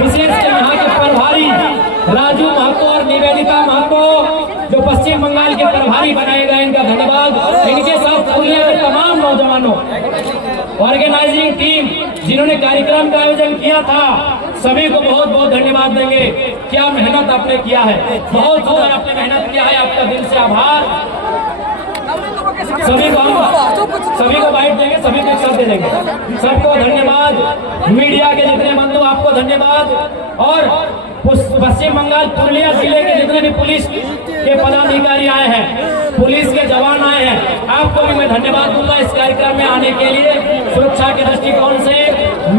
विशेष के यहाँ के प्रभारी राजू महतो और निवेदिता महतो जो पश्चिम बंगाल के प्रभारी बनाए गए, इनका धन्यवाद। इनके साथ पूर्णिया के तमाम नौजवानों, ऑर्गेनाइजिंग टीम जिन्होंने कार्यक्रम का आयोजन किया था, सभी को बहुत बहुत धन्यवाद देंगे। क्या मेहनत आपने किया है, बहुत बहुत आपने मेहनत किया है, आपका दिल से आभार। सभी को बाइट देंगे, सभी को एक साथ दे देंगे। सबको धन्यवाद। मीडिया के जितने बंधु, आपको धन्यवाद। और पश्चिम बंगाल पुरुलिया जिले के जितने भी पुलिस के पदाधिकारी आए हैं, पुलिस के जवान आए हैं, आपको भी मैं धन्यवाद दूंगा इस कार्यक्रम में आने के लिए। सुरक्षा के दृष्टिकोण से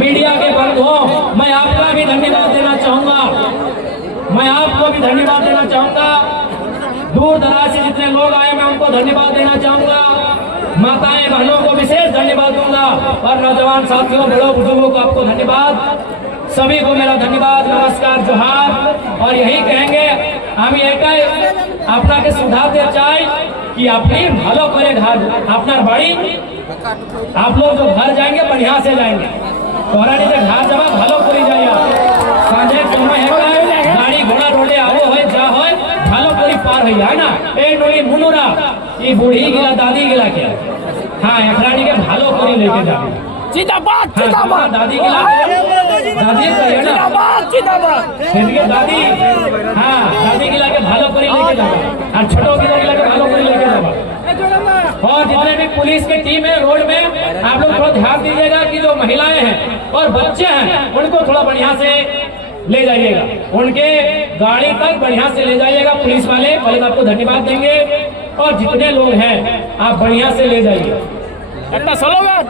मीडिया के बंधुओं, मैं आपका भी धन्यवाद देना चाहूंगा। मैं आपको भी धन्यवाद देना चाहूंगा। दूर दराज से जितने लोग आए, मैं उनको धन्यवाद देना चाहूंगा। माताएं बहनों को विशेष धन्यवाद दूंगा, और नौजवान साथियों, बड़ों बुजुर्गों को आपको धन्यवाद। सभी को मेरा धन्यवाद, नमस्कार, जोहार। और यही कहेंगे আমি এটাই আপনাকে सुझाते চাই कि अपनी ভালো করে घर, আপনার বাড়ি, आप लोग जो घर जाएंगे बढ़िया से जाएंगे। तोहरानी से घर जब ভালো করে যাইয়া সাঁঝের সময় গাড়ি ঘোড়া রোডে आवो হয় যা হয় ভালো করে পার হইয়া, है ना। এই নই মুনুরা এই বুড়ি গিলা দাদি গিলা के हाँ एकरानी के ভালো করে लेके जाবে। जिंदाबाद जिंदाबाद दादी गीला, दादी कहिए ना, जिंदाबाद दादी। हाँ दादी गीला के भालो करे लेके जाओ, और छोटो गीला के भालो करे लेके जाओ। और जितने भी पुलिस की टीम है रोड में, आप लोग थोड़ा ध्यान दीजिएगा कि जो महिलाएं हैं और बच्चे हैं, उनको थोड़ा बढ़िया से ले जाइएगा, उनके गाड़ी तक बढ़िया से ले जाइएगा पुलिस वाले। पहले आपको धन्यवाद देंगे। और जितने लोग हैं आप बढ़िया से ले जाइए। একটা স্লোগান,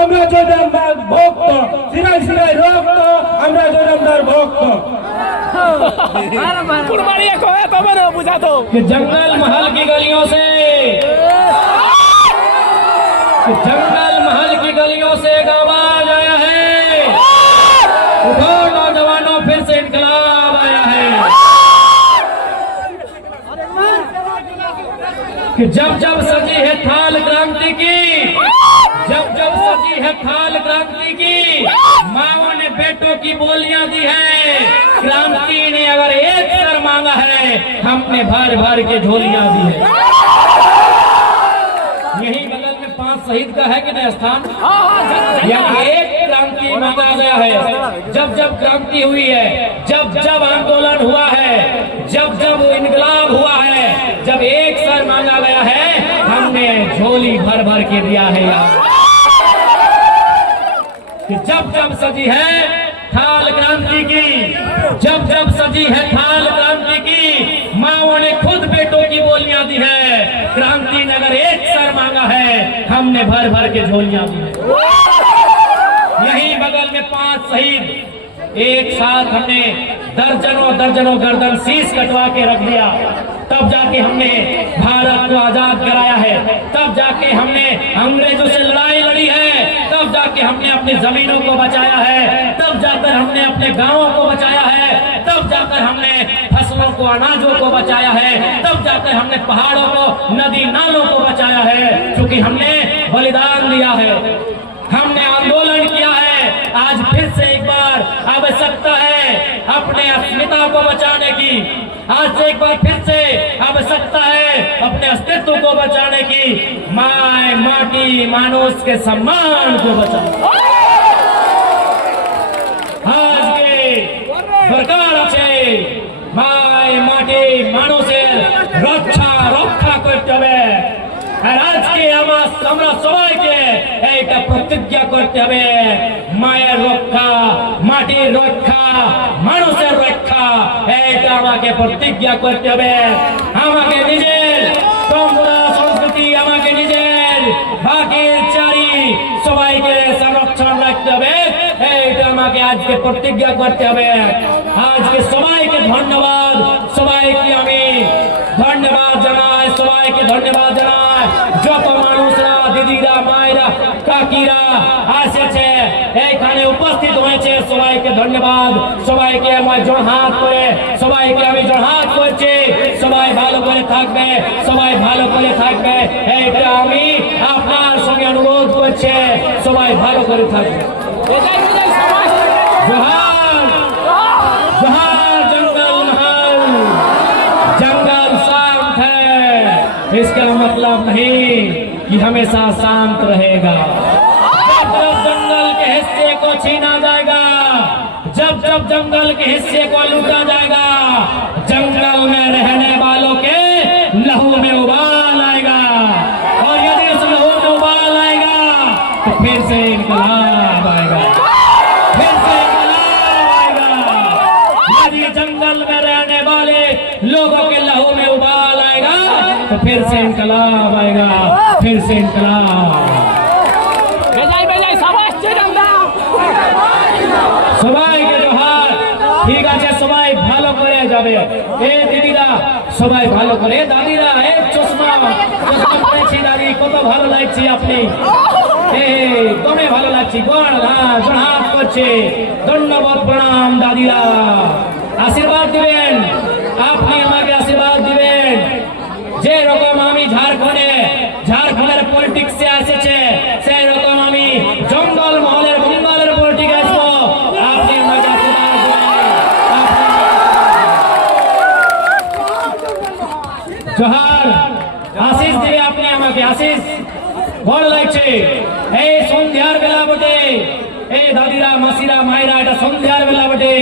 আমরা জয়রামদার ভক্ত, সিরাই সিরাই রক্ত, আমরা জয়রামদার ভক্ত। जंगल महल की गलियों से, जंगल महल की गलियों से एक आवाज आया है, उठो नौजवानों, फिर से इनकलाब आया है। कि जब जब सजी है थाल क्रांति की, जब जब सजी है थाल क्रांति की, माओ ने बेटों की बोलियां दी है। क्रांति ने अगर एक सर मांगा है, हमने भर भर के झोलियां दी है। यही बगल में 5 शहीद का है कि नहीं स्थान, यहाँ एक क्रांति मांगा गया है। जब जब क्रांति हुई है, जब जब आंदोलन हुआ है, जब जब इनकलाब हुआ है, जब एक सर मांगा गया है, हमने झोली भर भर के दिया है। यहाँ कि जब जब सजी है थाल क्रांति की, जब जब सजी है थाल क्रांति की, माओ ने खुद बेटों की बोलियां दी है। क्रांति ने अगर एक सर मांगा है, हमने भर भर के झोलियां दी है। यही बगल में 5 शहीद, एक साथ हमने दर्जनों दर्जनों गर्दन शीश कटवा के रख दिया। तब जाके हमने भारत को आजाद कराया है, तब जाके हमने अंग्रेजों से लड़ाई लड़ी है, तब जाके हमने अपनी जमीनों को बचाया है, तब जाकर हमने अपने गांवों को बचाया है, तब जाकर हमने फसलों को, अनाजों को बचाया है, तब जाकर हमने पहाड़ों को, नदी नालों को बचाया है। क्योंकि हमने बलिदान दिया है, हमने आंदोलन किया है। आज फिर से एक बार आवश्यकता है अपने अस्मिता को बचाने की, आज से एक बार फिर से आवश्यकता है अपने अस्तित्व को बचाने की। माय माटी मानुष के सम्मान को बचाने आज के सरकार আছে माय माटी মানুষের রক্ষা রক্ষা করতে হবে। আর আজকে আমরা সবাইকে এইটা প্রতিজ্ঞা করতে হবে, মায়ের রক্ষা, মাটির রক্ষা, মানুষের রক্ষা, এইটা আমাকে প্রতিজ্ঞা করতে হবে। আমাকে নিজের পরম্পরা সংস্কৃতি, আমাকে নিজের বাকির চারি সবাইকে সংরক্ষণ রাখতে হবে। এইটা আমাকে আজকে প্রতিজ্ঞা করতে হবে। আজকে সবাইকে ধন্যবাদ, সবাইকে আমি ধন্যবাদ জানাই, সবাইকে ধন্যবাদ জানাই। যত মানুষরা, দিদিরা, মায়েরা, কাকিরা আসেছে, এইখানে উপস্থিত হয়েছে, সবাইকে ধন্যবাদ। সবাইকে আমার জোড়হাত করে, সবাইকে আমি জোড়হাত করছি। সবাই ভালো করে থাকবে, সবাই ভালো করে থাকবে, এইটা আমি আপনার সঙ্গে অনুরোধ করছি। করছে, সবাই ভালো করে থাকবে। जोहार जोहार जंगल महल। जंगल शांत है इसका मतलब नहीं कि हमेशा शांत रहेगा। जब जब जंगल के हिस्से को छीना जाएगा, जब जब जंगल के हिस्से को लूटा जाएगा, जंगल में रहने वालों के लहू में उबाल आएगा, और यदि उस लहू में उबाल आएगा तो फिर से इनकलाब आएगा, फिर से इनकलाब आएगा। यदि जंगल में रहने वाले लोगों के लहू में उबाल आएगा तो फिर से इनकलाब आएगा, फिर से इनकलाब। সবাইকে জোহার। ঠিক আছে, সবাই ভালো করে যাবে। এ দিদিরা সবাই ভালো করে, দাদিরা এক চশমা চশমা পরেছি দাদি, কত ভালো লাগছে আপনি, দমে ভালো লাগছে, হাত করছে। ধন্যবাদ, প্রণাম দাদিরা, আশীর্বাদ দিবেন, আপনি আমাকে আশীর্বাদ দিবেন। যে রকম আমি ঝাড়খণ্ডের পলিটিক্সে এসেছে, সেই রকম আমি জঙ্গল মহলের বঙ্গালের পলিটিক্স আসবো, আপনি আমাকে আশীর্বাদ দিবেন। জোহার, আশিস দিবে আপনি আমাকে, আশিস ভালো লাগছে। এই সন্ধ্যার বেলা বটে, এই দাদিরা মাসিরা মায়েরা, এটা সন্ধ্যার বেলা বটে,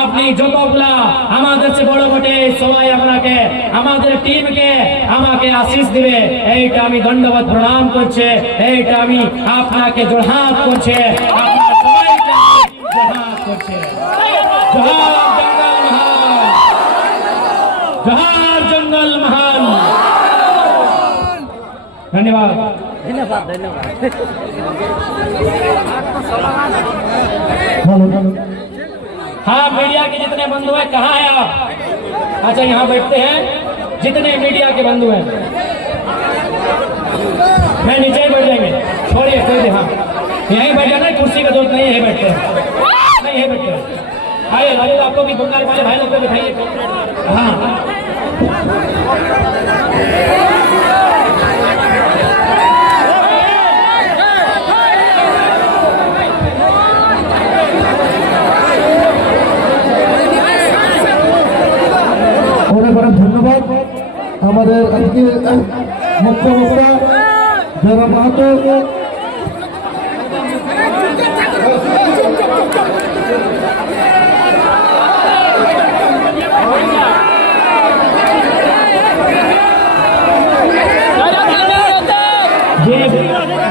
আপনি যতগুলা আমাদের চেয়ে বড় বটে সবাই আপনাকে, আমাদের টিমকে আমাকে আশিস দিবে, এইটা আমি ধন্যবাদ প্রণাম করছে, এইটা আমি আপনাকে জোহার করছে, আপনার সবাইকে জোহার করছে। জোহার জঙ্গল মহল, জোহার জঙ্গল মহল। धन्यवाद धन्यवाद धन्यवाद। हाँ, मीडिया के जितने बंधु हैं कहाँ हैं आप? अच्छा, यहाँ बैठते हैं जितने मीडिया के बंधु हैं, मैं नीचे ही बैठ जाएंगे, छोड़िए कोई भी। हाँ, यहीं बैठ जाना, कुर्सी का जरूरत नहीं, यहीं बैठते हैं, नहीं यहीं बैठते हैं। आइए राजू, आपको भी बंगाल वाले भाई लोग को बिठाइए। हाँ, অনেক অনেক ধন্যবাদ আমাদের আজকে মুখ্য বক্তা যারা মাহাতো।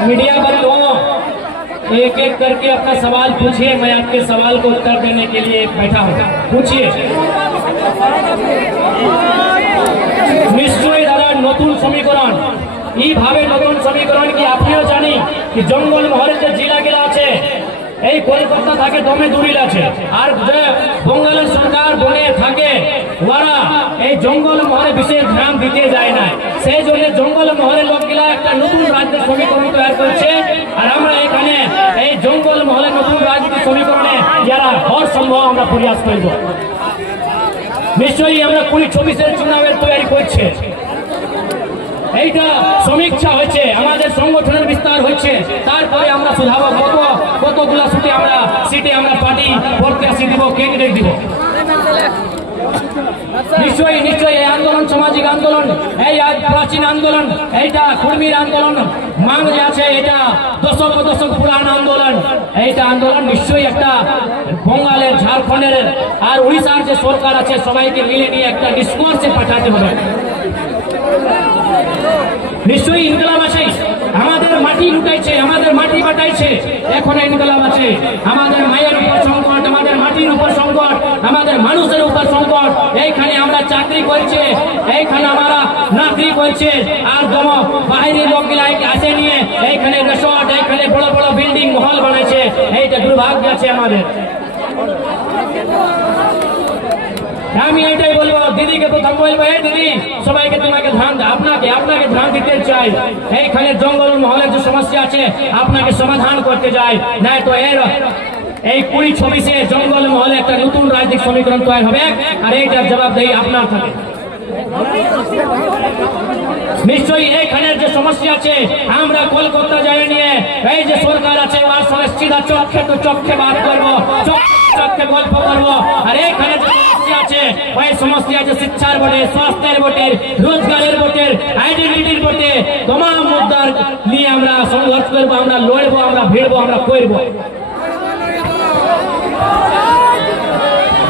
मीडिया बंधुओं, एक एक करके अपना सवाल पूछिए, मैं आपके सवाल को उत्तर देने के लिए बैठा हूँ, पूछिए। নিশ্চয়ই দাদা নতুন সমীকরণ, এইভাবে নতুন সমীকরণ কি আপনিও জানি কি জঙ্গল মহলের যে জেলাগুলো আছে, এই কলকাতা থাকে দমে দূরিল আছে, আর যে বঙ্গালের সরকার বনে থাকে ওরা এই জঙ্গল মহলে বিশেষ ধ্যান দিতে যায় না, সেই জন্য জঙ্গল মহলের লোকগুলা একটা নতুন রাজ্যের সমীকরণ তৈরি করছে, আর আমরা এখানে এই জঙ্গল মহলের নতুন রাজনীতির সমীকরণে যারা হর সম্ভব আমরা প্রয়াস করব। নিশ্চয়ই আমরা 2024-এর চুনাবের তৈরি করছে, এইটা সমীক্ষা হয়েছে, আমাদের সংগঠনের বিস্তার হচ্ছে, তারপরে আমরা সুধাবো কতগুলা সিটে আমরা পার্টি প্রত্যাশী দিব, ক্যান্ডিডেট দিব। নিশ্চয়ই নিশ্চয়ই এই আন্দোলন সামাজিক আন্দোলন, এই প্রাচীন আন্দোলন, এইটা কর্মীর আন্দোলন মাংলে আছে, এটা দশক পুরান আন্দোলন, এইটা আন্দোলন নিশ্চয়ই একটা বঙ্গালের, ঝাড়খণ্ডের আর উড়িষ্যার যে সরকার আছে সবাইকে মিলে নিয়ে একটা ডিসকোর্সে পাঠাতে হবে। নিশ্চয়ই ইনকলাব আছে, আমাদের মাটি লুটাইছে, আমাদের মাটি বাটাইছে, এখন ইনকলাব আছে, আমাদের মায়ের উপর সংকট, আমাদের মাটির উপর সংকট, আমাদের মানুষের উপর সংকট, এইখানে আমরা চাকরি করছে, এইখানে আমরা নাকরি করছে, আর বাইরের লোকগুলা আসে নিয়ে এইখানে রিসর্ট, এইখানে বড় বড় বিল্ডিং মহল বানাইছে, এইটা দুর্ভাগ্য আছে আমাদের। আমি এটাই বলবো, দিদিকে প্রথম বলবো, এই দিদি সবাইকে তোমাকে আপনাকে ধ্যান দিতে চাই, এইখানে জঙ্গল মহলের যে সমস্যা আছে আপনাকে সমাধান করতে চাই, নাই তো এই 2026-এ জঙ্গল মহলে একটা নতুন রাজনৈতিক সমীকরণ তৈরি হবে, আর এইটার জবাবদেহি আপনার থাকে। নিশ্চয়ই এইখানের যে সমস্যা আছে আমরা কলকাতা যাই নিয়ে এই যে সরকার আছে ওর সঙ্গে সিধা চোখে তো চোখে বাদ করবো, চোখে গল্প করবো। আর এইখানে যে সমস্যা আছে ওই সমস্যা আছে শিক্ষার বটে, স্বাস্থ্যের বটে, রোজগারের বটে, আইডেন্টিটির বটে, তমাম মুদ্দার নিয়ে আমরা সংঘর্ষ করবো, আমরা লড়বো, আমরা ভিড়বো, আমরা করবো।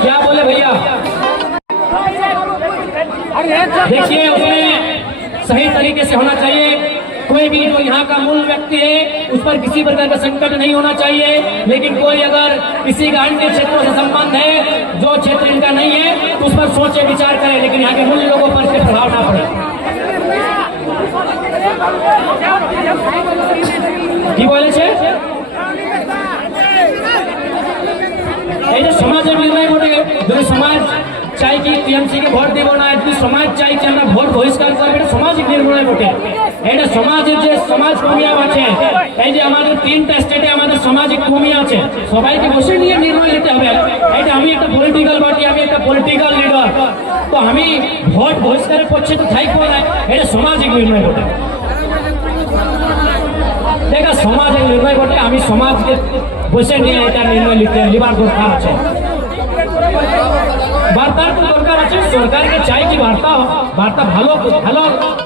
क्या बोले भैया? देखिए उसमें सही तरीके से होना चाहिए। कोई भी जो यहाँ का मूल व्यक्ति है उस पर किसी प्रकार का संकट नहीं होना चाहिए, लेकिन कोई अगर किसी का अन्य क्षेत्रों से संबंध है जो क्षेत्र इनका नहीं है तो उस पर सोचे विचार करें, लेकिन यहाँ के मूल लोगों पर इसके प्रभाव ना पड़े। কি বলেছে এই যে সমাজের নির্ণয় ঘটে, যদি সমাজ চাই কি টিএমসি কে ভোট দেব না, যদি সমাজ চাই কি আমরা ভোট বহিষ্কার করবো, এটা সামাজিক নির্ণয় ঘটে। এটা সমাজের যে সমাজ কমিয়া আছে, এই যে আমাদের 3টা স্টেটে আমাদের সামাজিক কমিয়া আছে, সবাইকে বসে নিয়ে নির্ণয় নিতে হবে। এটা আমি একটা পলিটিক্যাল পার্টি, আমি একটা পলিটিক্যাল লিডার, তো আমি ভোট বহিষ্কারের পক্ষে তো থাকবো না, এটা সামাজিক নির্ণয় ঘটে। দেখা সমাজের নির্ণয় ঘটে, আমি সমাজকে বসে নিয়ে এটা নির্ণয় লিবার দরকার আছে, বার্তার দরকার আছে। সরকারকে চাই কি বার্তা ভালো